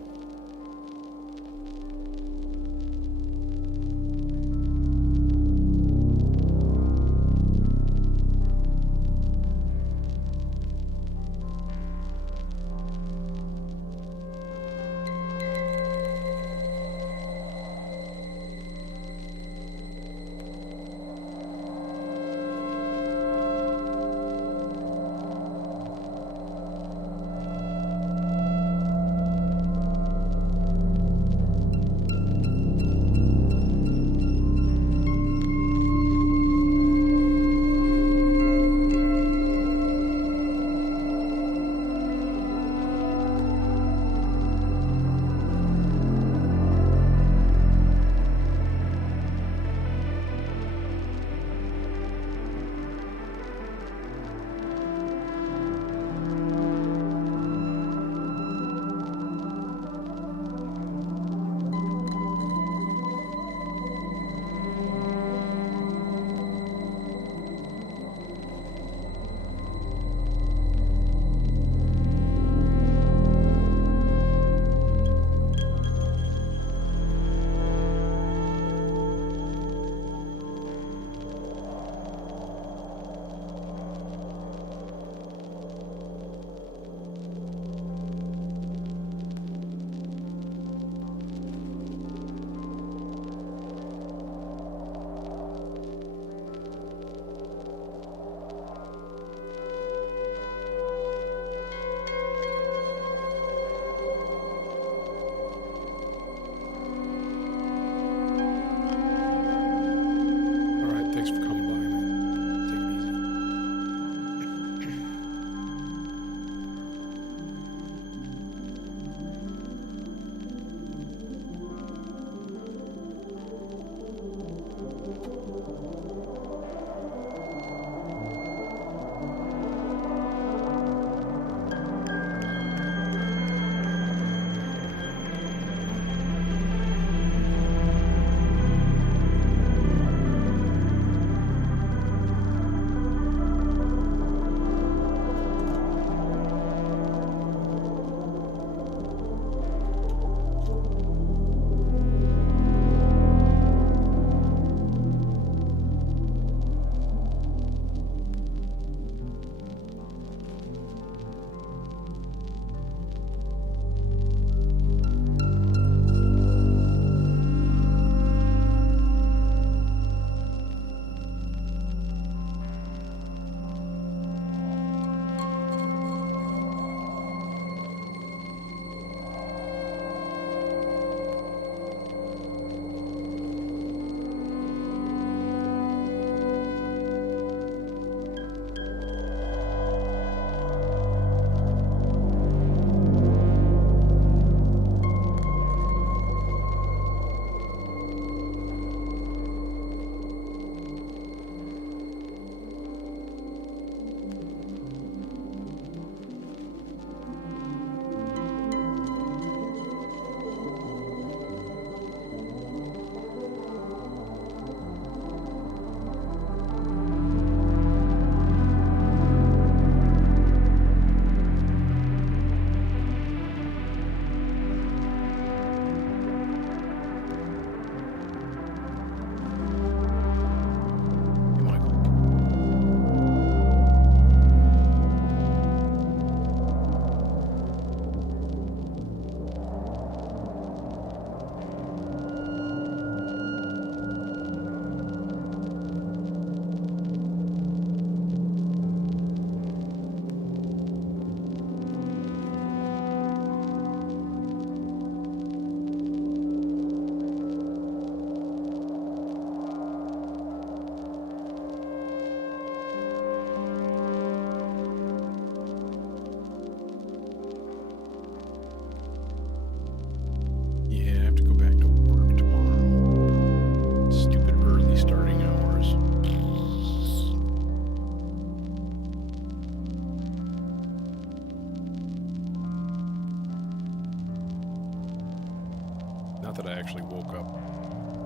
Not that I actually woke up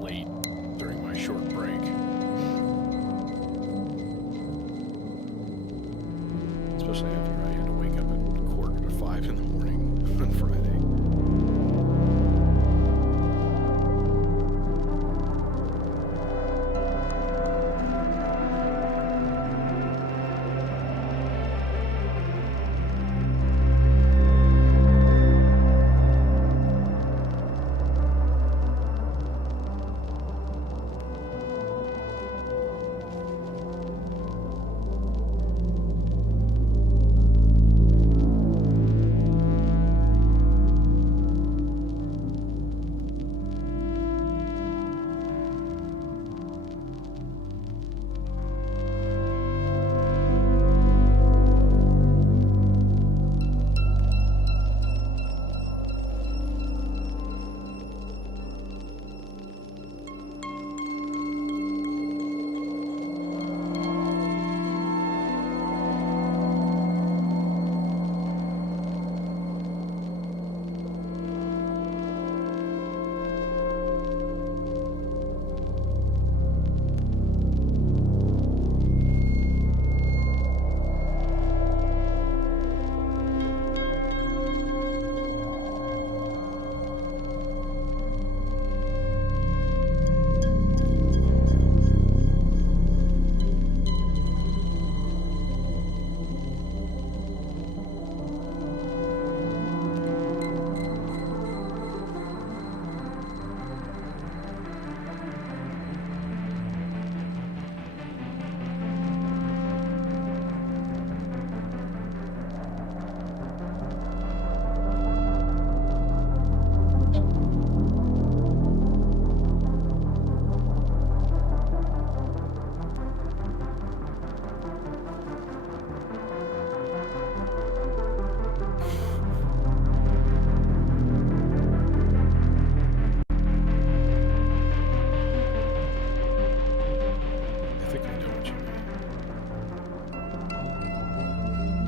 late during my short break. Especially after I had to wake up at 4:45 in the morning on Friday.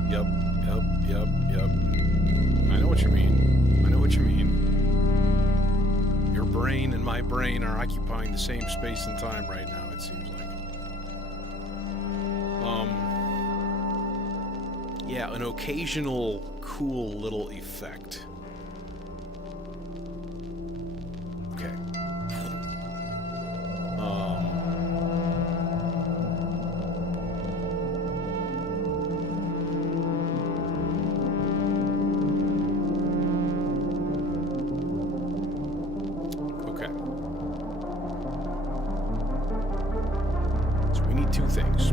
Yep. I know what you mean. Your brain and my brain are occupying the same space and time right now, it seems like. Yeah, an occasional cool little effect. Okay. Two things.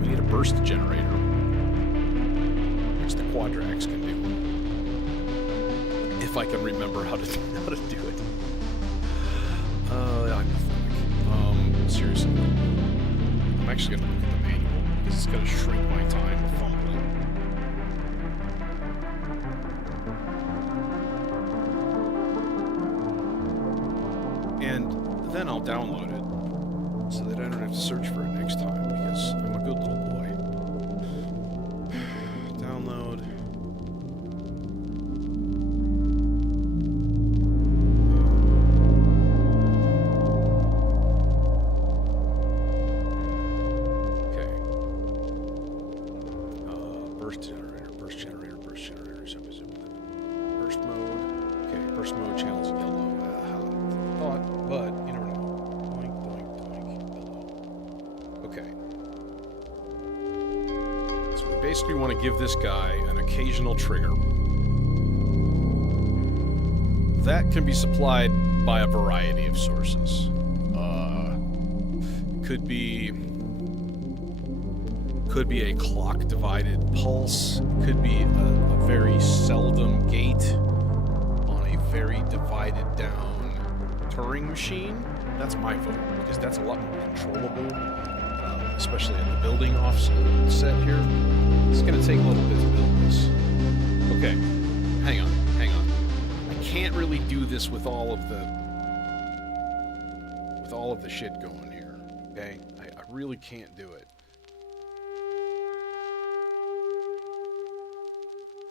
We need a burst generator, which the Quadrax can do. If I can remember how to do it. I'm pathetic. Seriously. I'm actually going to look at the manual, because it's going to shrink my time of fumbling. And then I'll download it, so that I don't have to search for it next time, because I'm a good little boy. Download. Okay. Burst generator, burst mode. Okay, burst mode channel's yellow. But you never know. Okay. So we basically want to give this guy an occasional trigger. That can be supplied by a variety of sources. Could be a clock-divided pulse. Could be a very seldom gate on a very divided down Turing machine. That's my vote, because that's a lot more controllable. Especially at the building offset here. It's going to take a little bit to build this. Okay, hang on. I can't really do this with all of the shit going here. Okay, I really can't do it.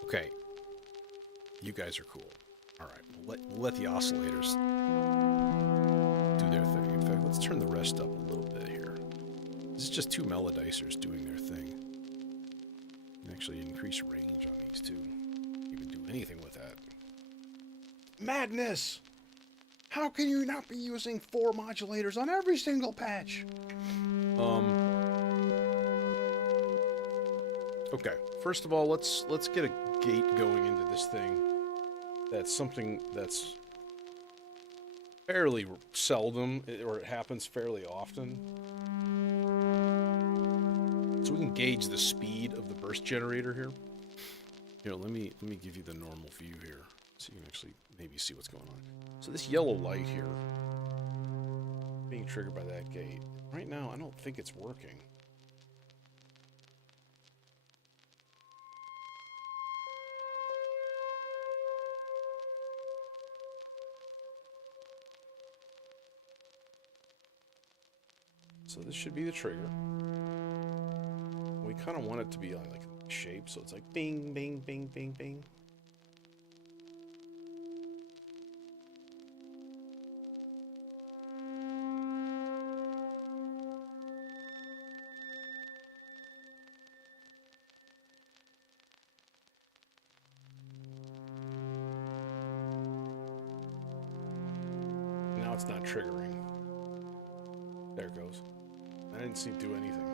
Okay, you guys are cool. All right, we'll let the oscillators do their thing. In fact, let's turn the rest up a little bit here. This is just two melodicers doing their thing. You can actually increase range on these too. You can do anything with that. Madness! How can you not be using 4 modulators on every single patch? Okay, first of all, let's get a gate going into this thing. That's something that's fairly seldom, or it happens fairly often. So we can gauge the speed of the burst generator here. Here, let me give you the normal view here, so you can actually maybe see what's going on. So this yellow light here, being triggered by that gate. Right now, I don't think it's working. So this should be the trigger. We kind of want it to be on like a shape, so it's like bing, bing, bing, bing, bing. Now it's not triggering. There it goes. I didn't see it do anything.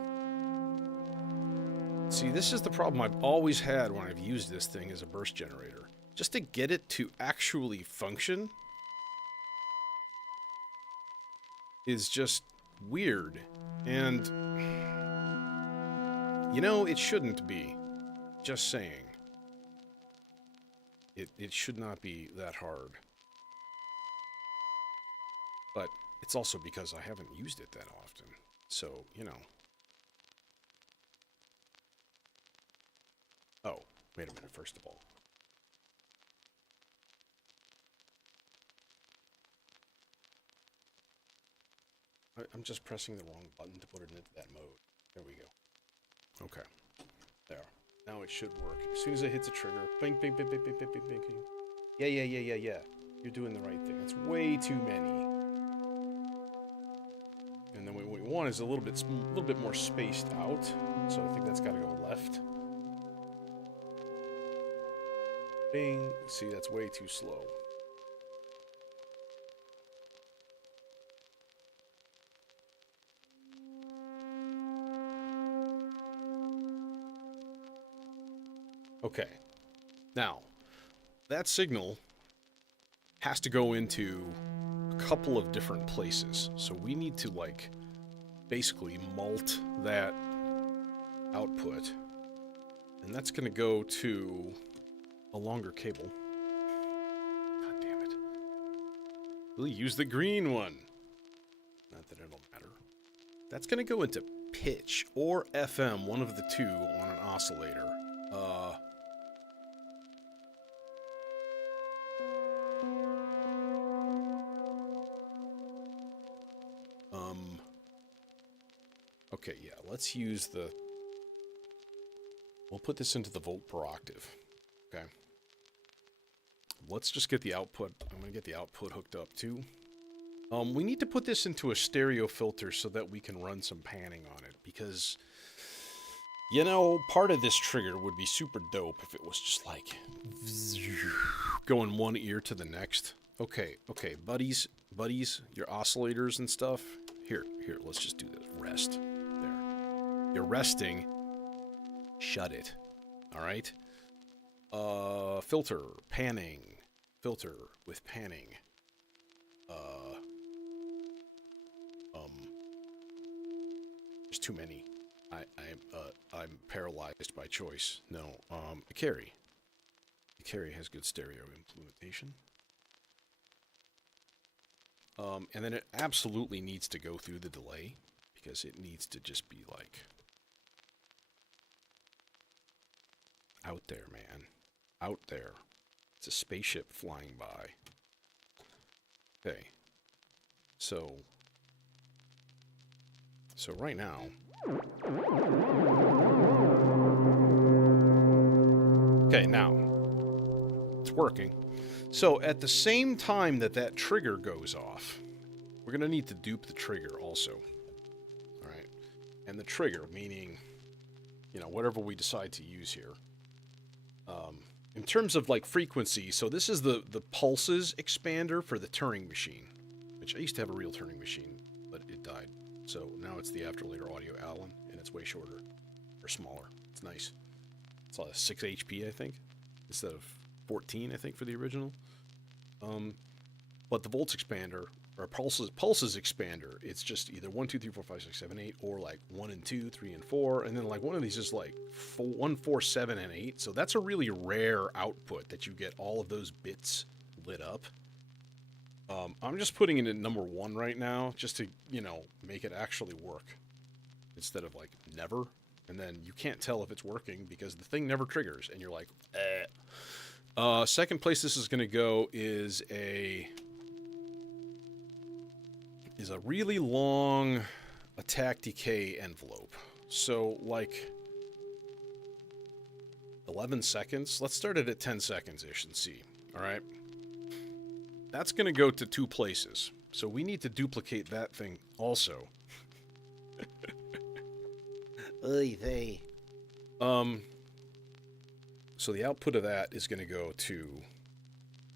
See, this is the problem I've always had when I've used this thing as a burst generator. Just to get it to actually function is just weird. And, you know, it shouldn't be. Just saying. It should not be that hard. But it's also because I haven't used it that often. So, you know. Oh, wait a minute, first of all. I'm just pressing the wrong button to put it into that mode. There we go. Okay. There. Now it should work. As soon as it hits a trigger, bing, bing, bing, bing, bing, bing, bing, bing. Yeah. You're doing the right thing. It's way too many. And then what we want is a little bit more spaced out. So I think that's got to go left. Bing. See, that's way too slow. Okay. Now, that signal has to go into a couple of different places. So we need to, like, basically mult that output. And that's going to go to a longer cable. God damn it. We'll use the green one. Not that it'll matter. That's going to go into pitch or FM, one of the two, on an oscillator. Okay, yeah, let's use the... We'll put this into the volt per octave. Okay. Let's just get the output. I'm going to get the output hooked up too. We need to put this into a stereo filter so that we can run some panning on it. Because, you know, part of this trigger would be super dope if it was just like... going one ear to the next. Okay, buddies, your oscillators and stuff. Here, let's just do this. Rest. There. You're resting. Shut it. Alright? Filter. Panning. Filter with panning. There's too many. I'm paralyzed by choice. No, a carry. The carry has good stereo implementation. And then it absolutely needs to go through the delay, because it needs to just be like out there, man. Out there. It's a spaceship flying by. Okay. So right now, okay, now it's working. So at the same time that that trigger goes off, we're going to need to dupe the trigger also. All right. And the trigger, meaning, you know, whatever we decide to use here. In terms of like frequency, so this is the pulses expander for the Turing machine, which I used to have a real Turing machine, but it died. So now it's the After Later Audio Allen, and it's way shorter, or smaller. It's nice. It's like 6 HP, I think, instead of 14, I think, for the original. But the volts expander, or pulses expander, it's just either 1, 2, 3, 4, 5, 6, 7, 8, or like 1 and 2, 3 and 4, and then like one of these is like 1, 4, 7, and 8. So that's a really rare output that you get all of those bits lit up. I'm just putting it in number 1 right now, just to, you know, make it actually work instead of like never. And then you can't tell if it's working because the thing never triggers, and you're like, eh. Second place this is going to go is a really long attack decay envelope. So like 11 seconds. Let's start it at 10 seconds-ish and see. All right. That's going to go to 2 places. So we need to duplicate that thing also. Oy vey. So the output of that is going to go to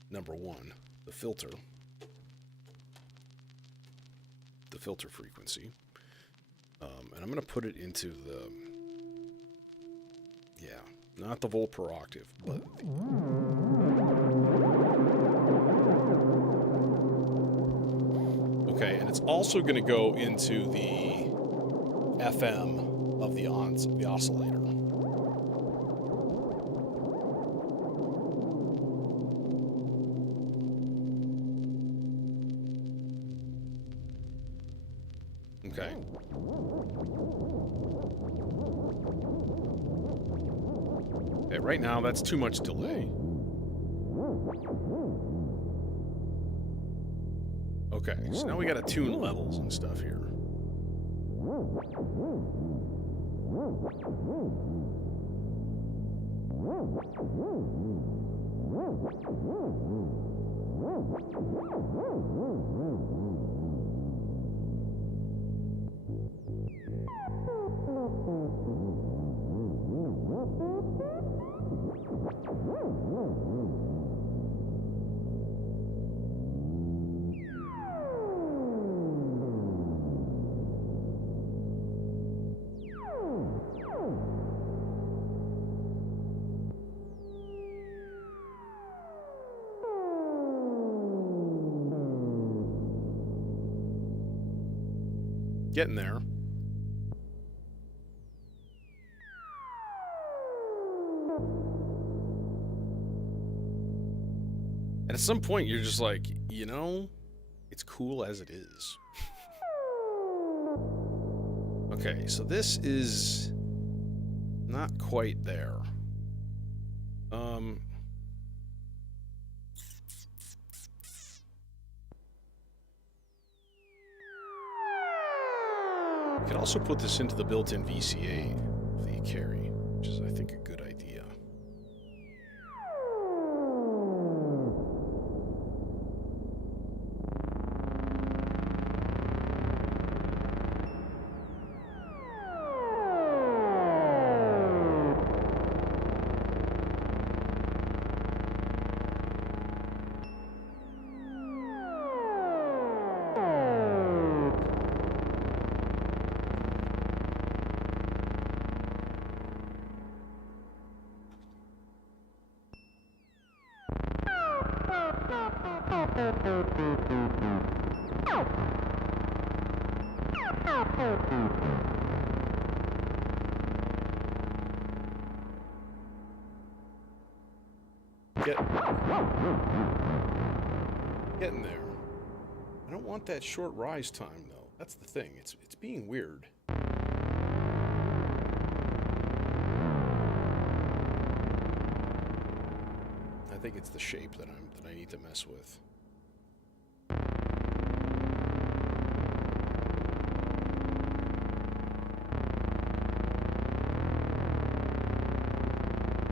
number 1, the filter frequency. And I'm going to put it into the, yeah, not the volt per octave, but okay, and it's also going to go into the FM of the oscillator. Okay. Okay, right now that's too much delay. Okay, so now we gotta tune levels and stuff here. Getting there. And at some point, you're just like, you know, it's cool as it is. Okay, so this is not quite there. You could also put this into the built-in VCA of the carry, which is, I think, a good idea. Getting there. I don't want that short rise time, though. That's the thing. It's being weird. I think it's the shape that I need to mess with.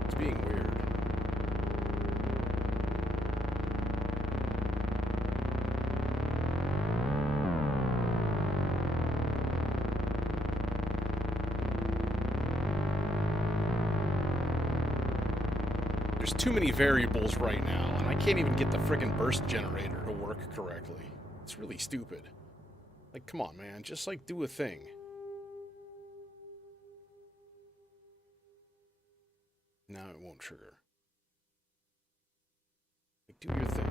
It's being weird. There's too many variables right now, and I can't even get the friggin' burst generator to work correctly. It's really stupid. Like, come on, man. Just, like, do a thing. Now it won't trigger. Like, do your thing.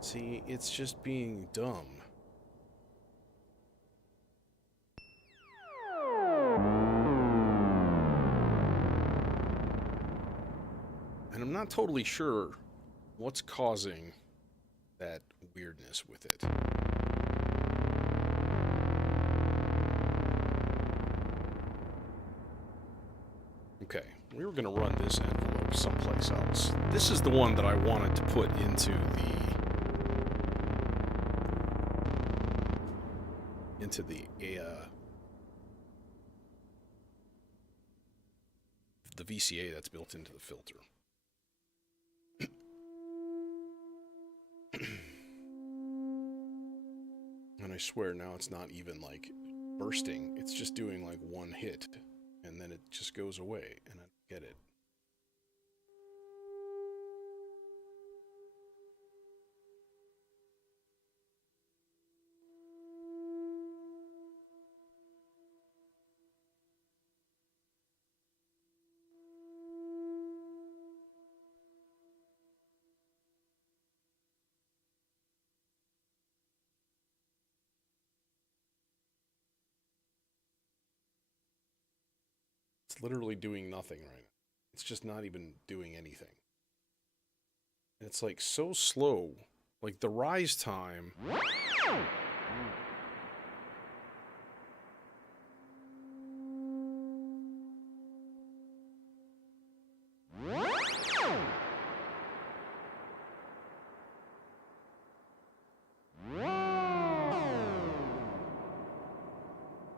See, it's just being dumb. And I'm not totally sure what's causing that weirdness with it. Okay, we were going to run this envelope someplace else. This is the one that I wanted to put into the VCA that's built into the filter. And I swear now it's not even like bursting, it's just doing like one hit and then it just goes away and I get it. It's literally doing nothing right now. It's just not even doing anything. And it's like so slow. Like the rise time.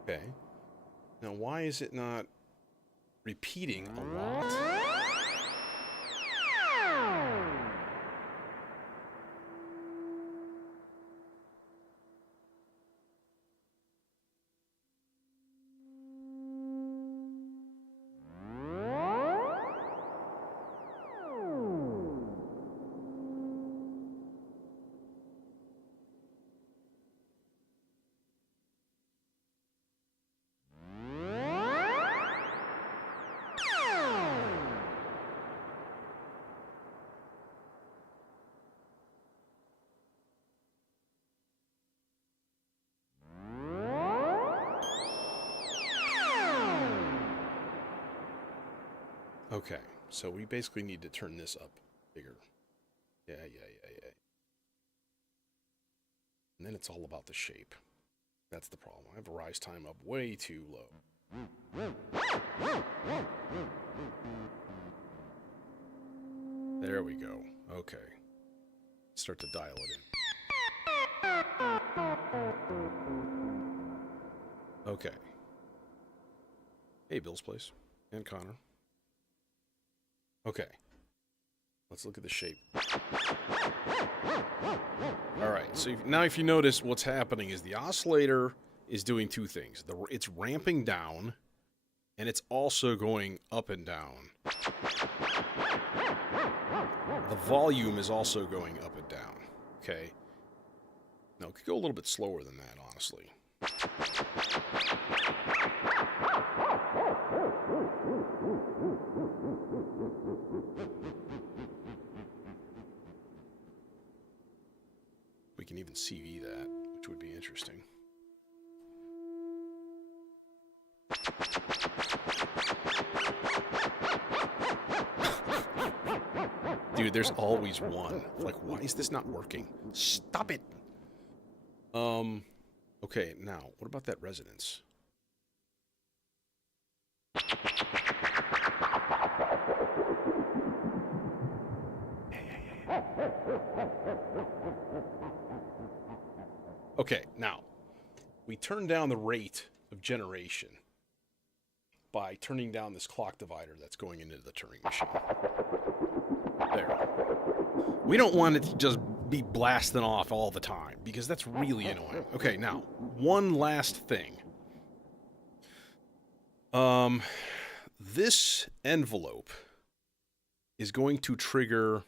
Okay. Now why is it not repeating a lot? Okay, so we basically need to turn this up bigger. Yeah. And then it's all about the shape. That's the problem. I have a rise time up way too low. There we go. Okay. Start to dial it in. Okay. Hey, Bill's Place. And Connor. Okay. Let's look at the shape. Alright, so now if you notice, what's happening is the oscillator is doing two things. It's ramping down, and it's also going up and down. The volume is also going up and down. Okay? Now, it could go a little bit slower than that, honestly. We can even CV that, which would be interesting. Dude, there's always one. Like, why is this not working? Stop it! Okay, now, what about that resonance? Okay, now, we turn down the rate of generation by turning down this clock divider that's going into the Turing machine. There. We don't want it to just be blasting off all the time, because that's really annoying. Okay, now, one last thing. This envelope is going to trigger...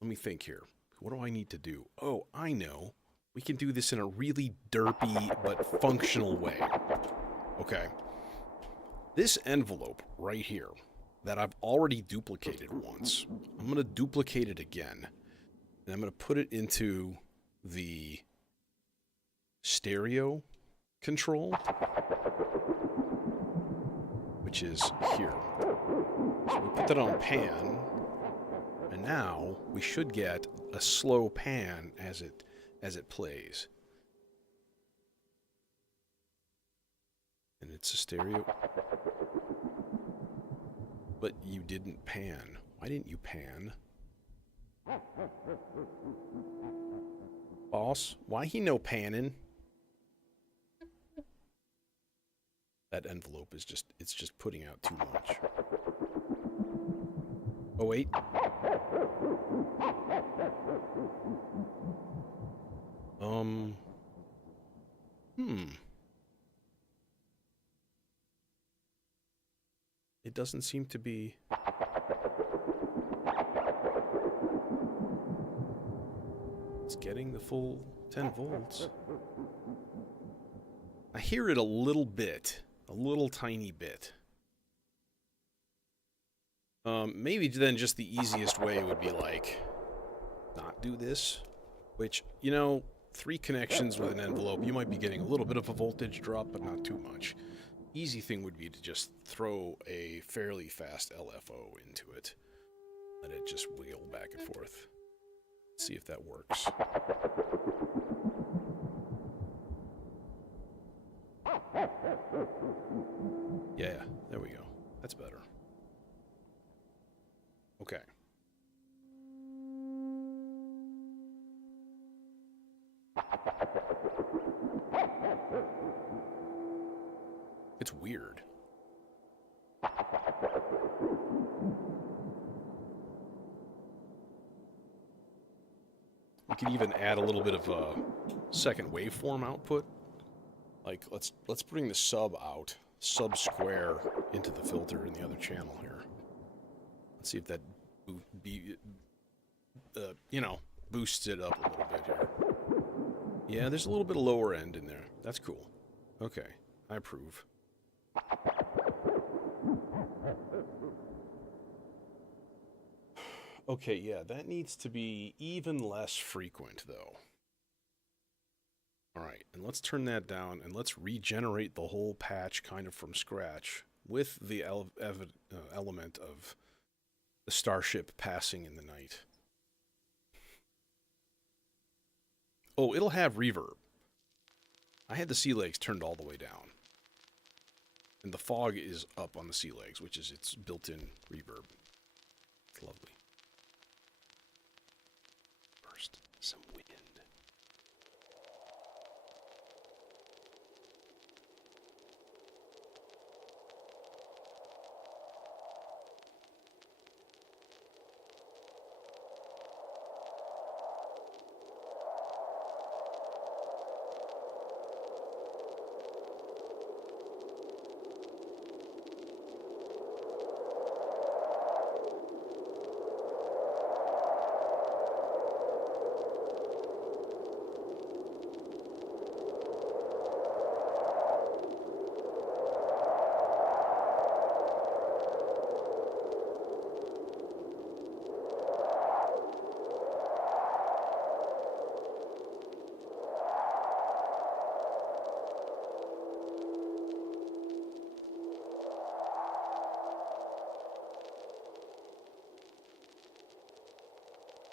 Let me think here. What do I need to do? Oh, I know. We can do this in a really derpy but functional way. Okay. This envelope right here that I've already duplicated once, I'm going to duplicate it again. And I'm going to put it into the stereo control, which is here. So we put that on pan, and now we should get a slow pan as it plays. And it's a stereo. But you didn't pan. Why didn't you pan? Boss, why he no panning? That envelope is just, it's just putting out too much. Oh, wait. It doesn't seem to be... It's getting the full 10 volts. I hear it a little bit. A little tiny bit. Maybe then just the easiest way would be like... not do this. Which, you know, 3 connections with an envelope, you might be getting a little bit of a voltage drop, but not too much. Easy thing would be to just throw a fairly fast LFO into it. Let it just wiggle back and forth. See if that works. Yeah, there we go. That's better. Okay. It's weird. We could even add a little bit of a second waveform output. Like, let's bring the sub out, sub square into the filter in the other channel here. Let's see if that you know, boosts it up a little bit here. Yeah, there's a little bit of lower end in there. That's cool. Okay, I approve. Okay, yeah, that needs to be even less frequent, though. Alright, and let's turn that down, and let's regenerate the whole patch kind of from scratch with the element of the starship passing in the night. Oh, it'll have reverb. I had the sea legs turned all the way down. And the fog is up on the sea legs, which is its built-in reverb. It's lovely. First, some wind.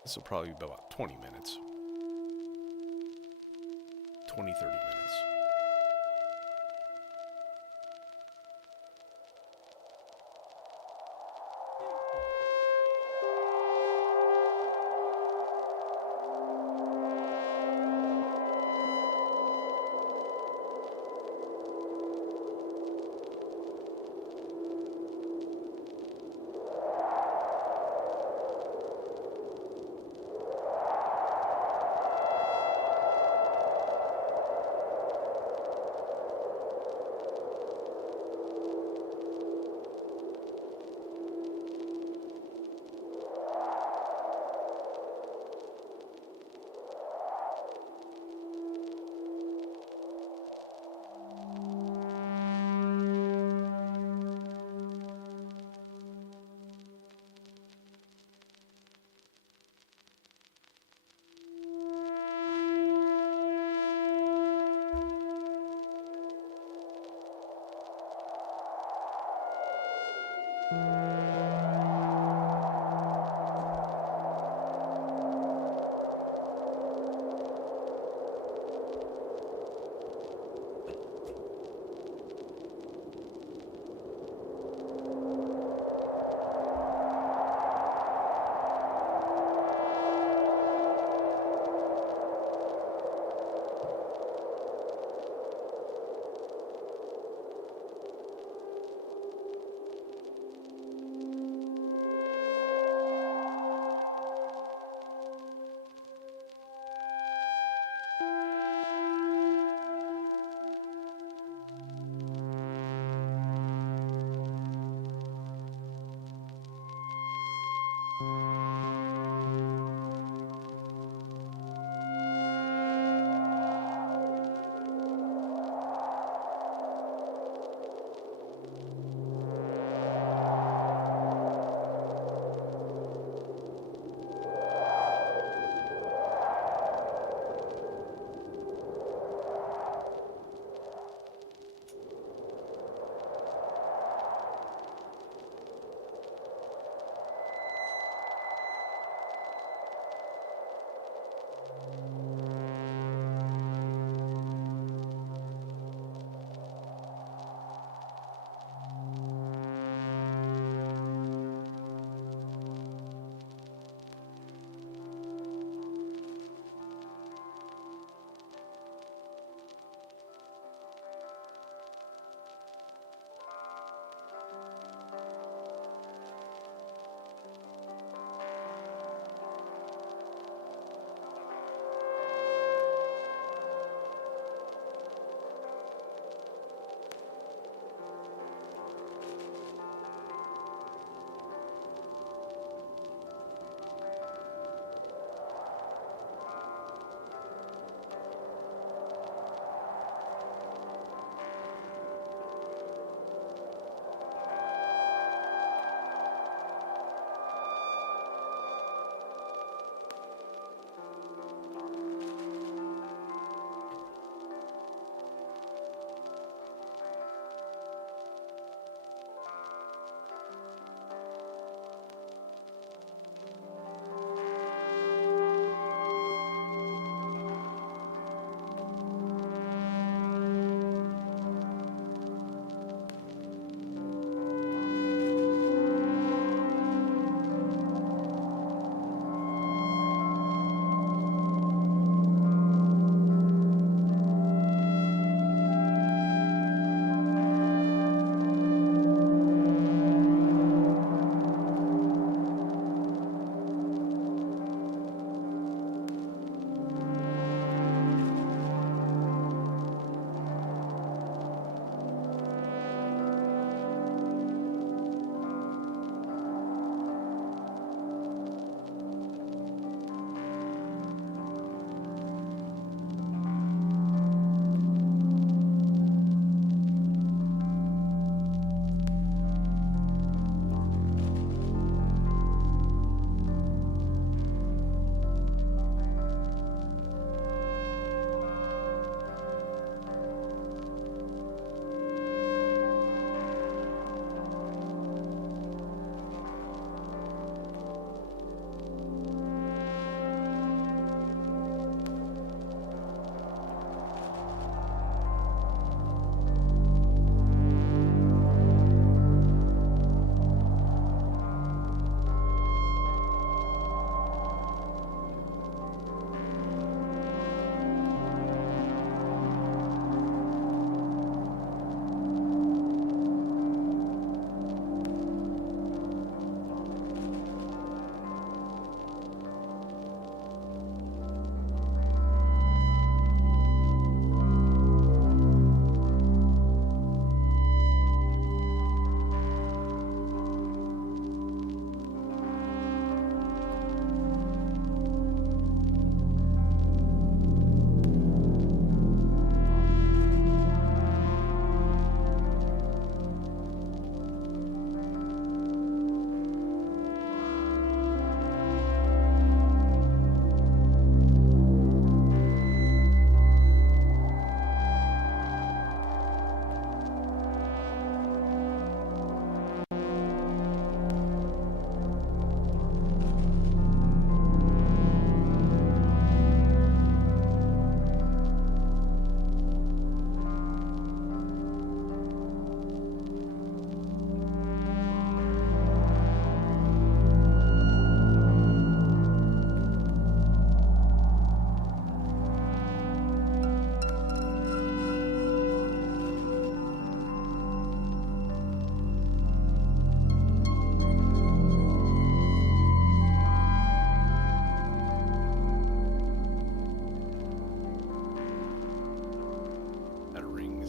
This will probably be about 20 minutes. 20, 30 minutes.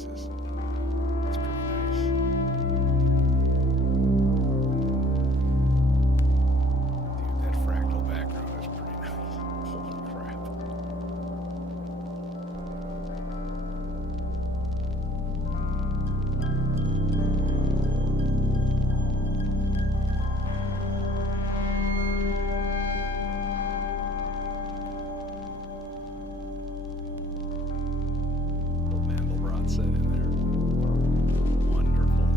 noises. It's pretty nice. Dude, that fractal background is pretty nice. Holy crap. Set in there. Wonderful.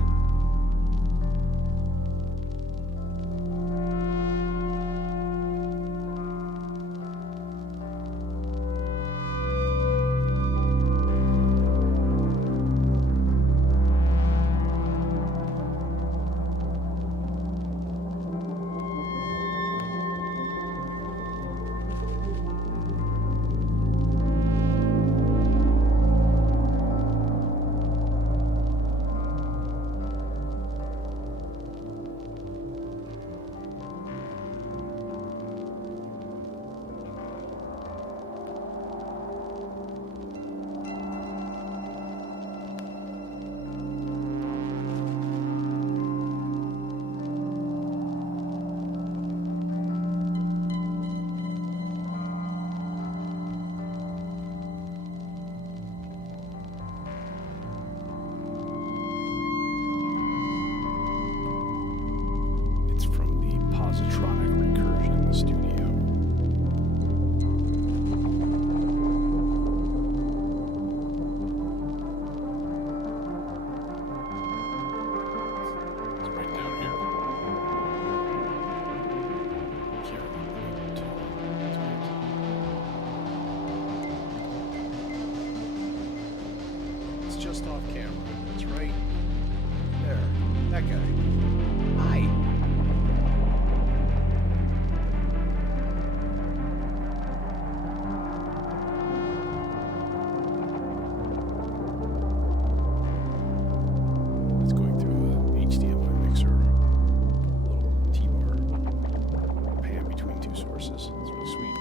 Just off camera. It's right there. That guy. Hi. It's going through the HDMI mixer. Little T-bar. Pan between two sources. It's really sweet.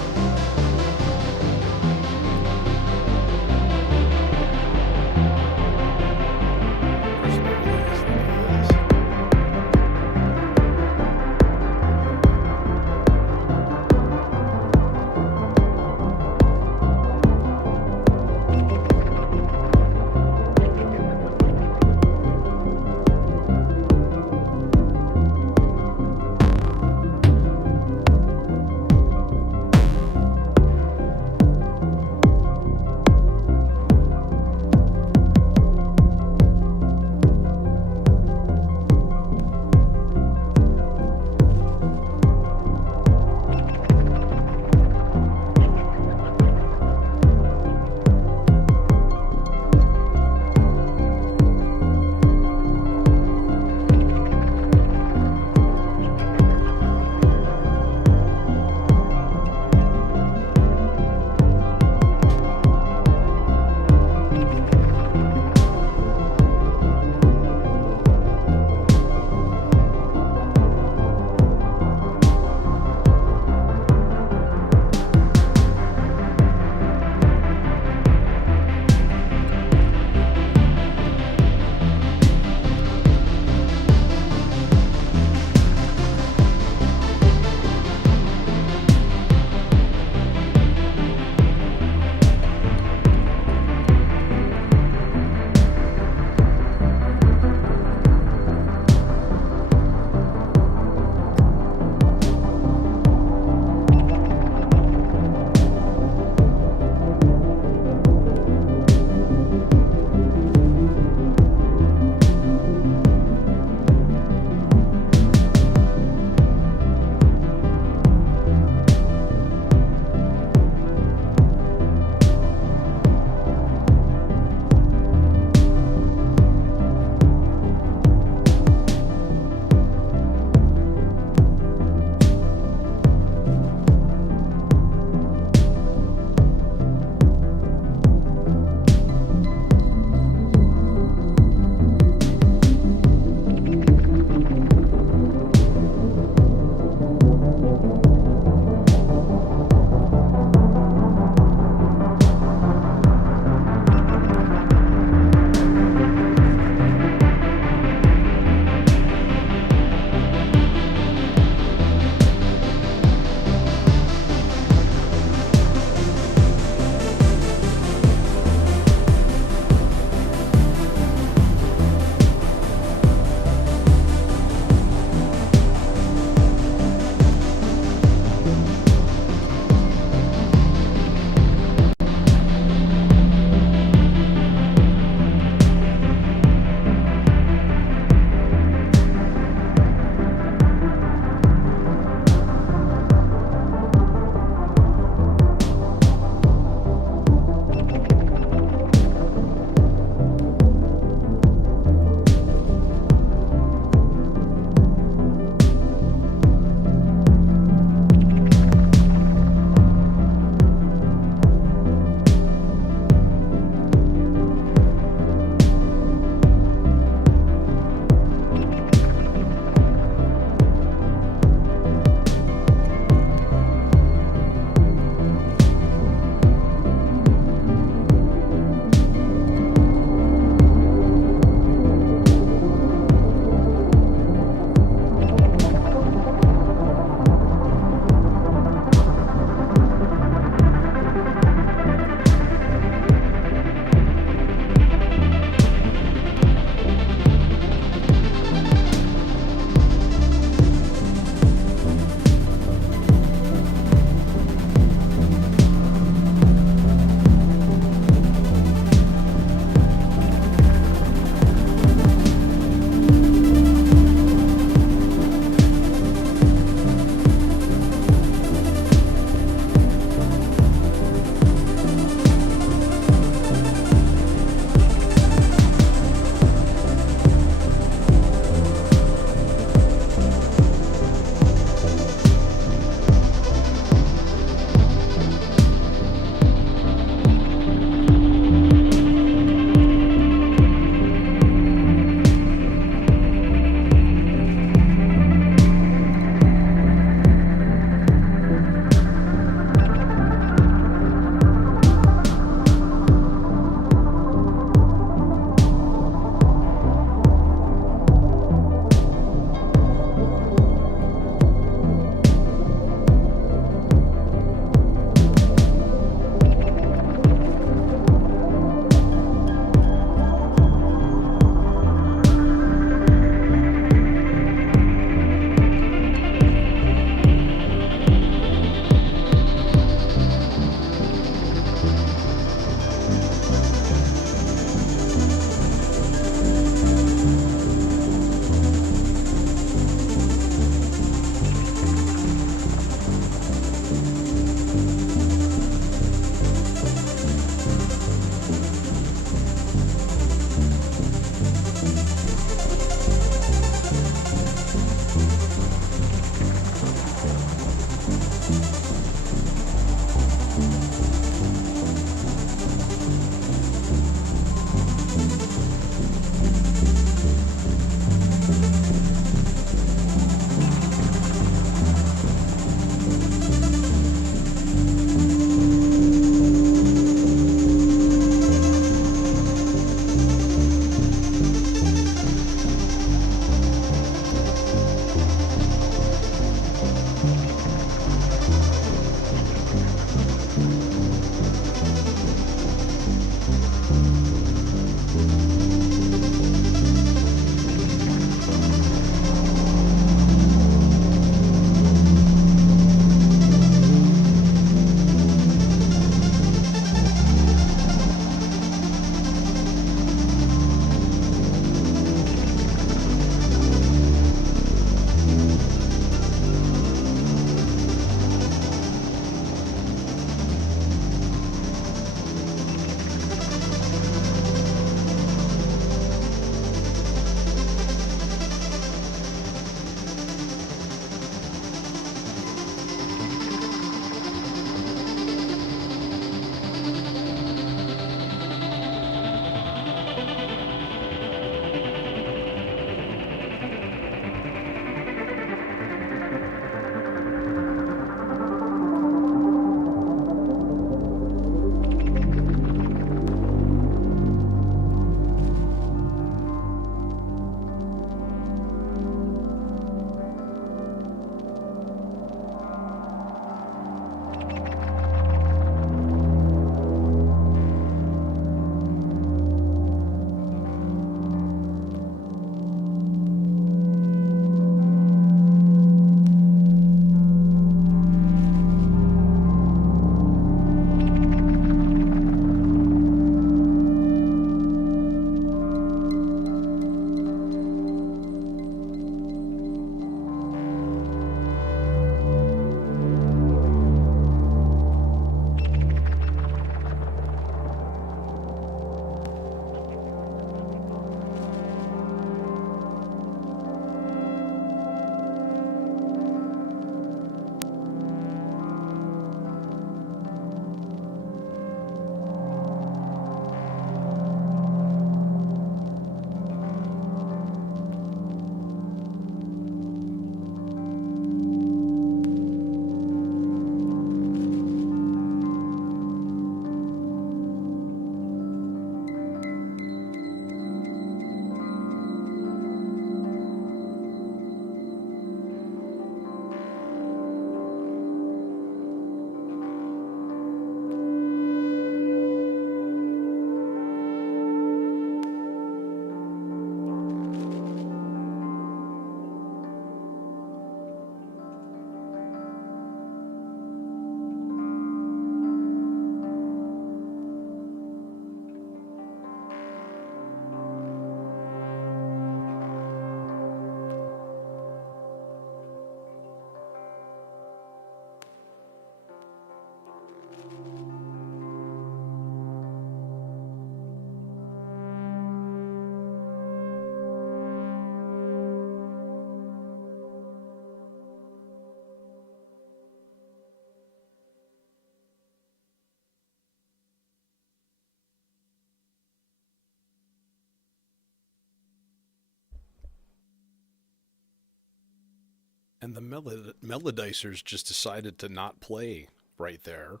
And the melodicers just decided to not play right there.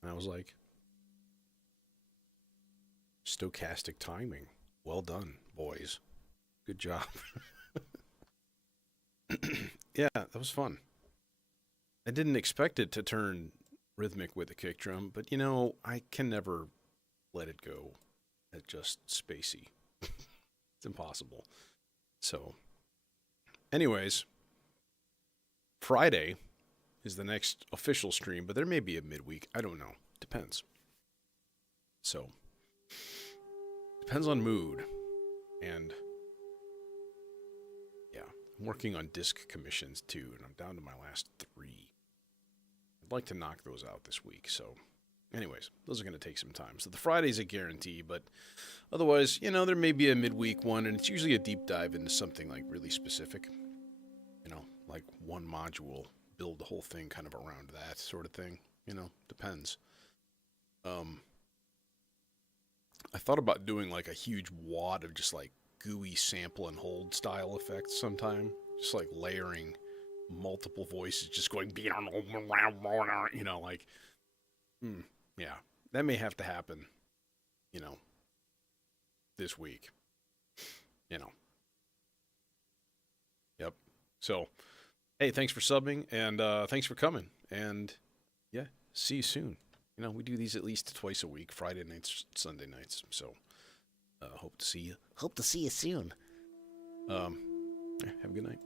And I was like, stochastic timing. Well done, boys. Good job. Yeah, that was fun. I didn't expect it to turn rhythmic with a kick drum, but you know, I can never let it go at just spacey. It's impossible. So, anyways, Friday is the next official stream, but there may be a midweek. I don't know. Depends. So, depends on mood. And yeah, I'm working on disc commissions too, and I'm down to my last 3. I'd like to knock those out this week. So, anyways, those are going to take some time. So the Friday's a guarantee, but otherwise, you know, there may be a midweek one, and it's usually a deep dive into something like really specific. You know, like one module, build the whole thing kind of around that sort of thing. You know, depends. I thought about doing like a huge wad of just like gooey sample and hold style effects sometime. Just like layering multiple voices, just going, you know, like, yeah, that may have to happen, you know, this week, you know. Yep. So, hey, thanks for subbing, and thanks for coming, and yeah, see you soon. You know, we do these at least twice a week, Friday nights, Sunday nights. So, hope to see you. Hope to see you soon. Yeah, have a good night.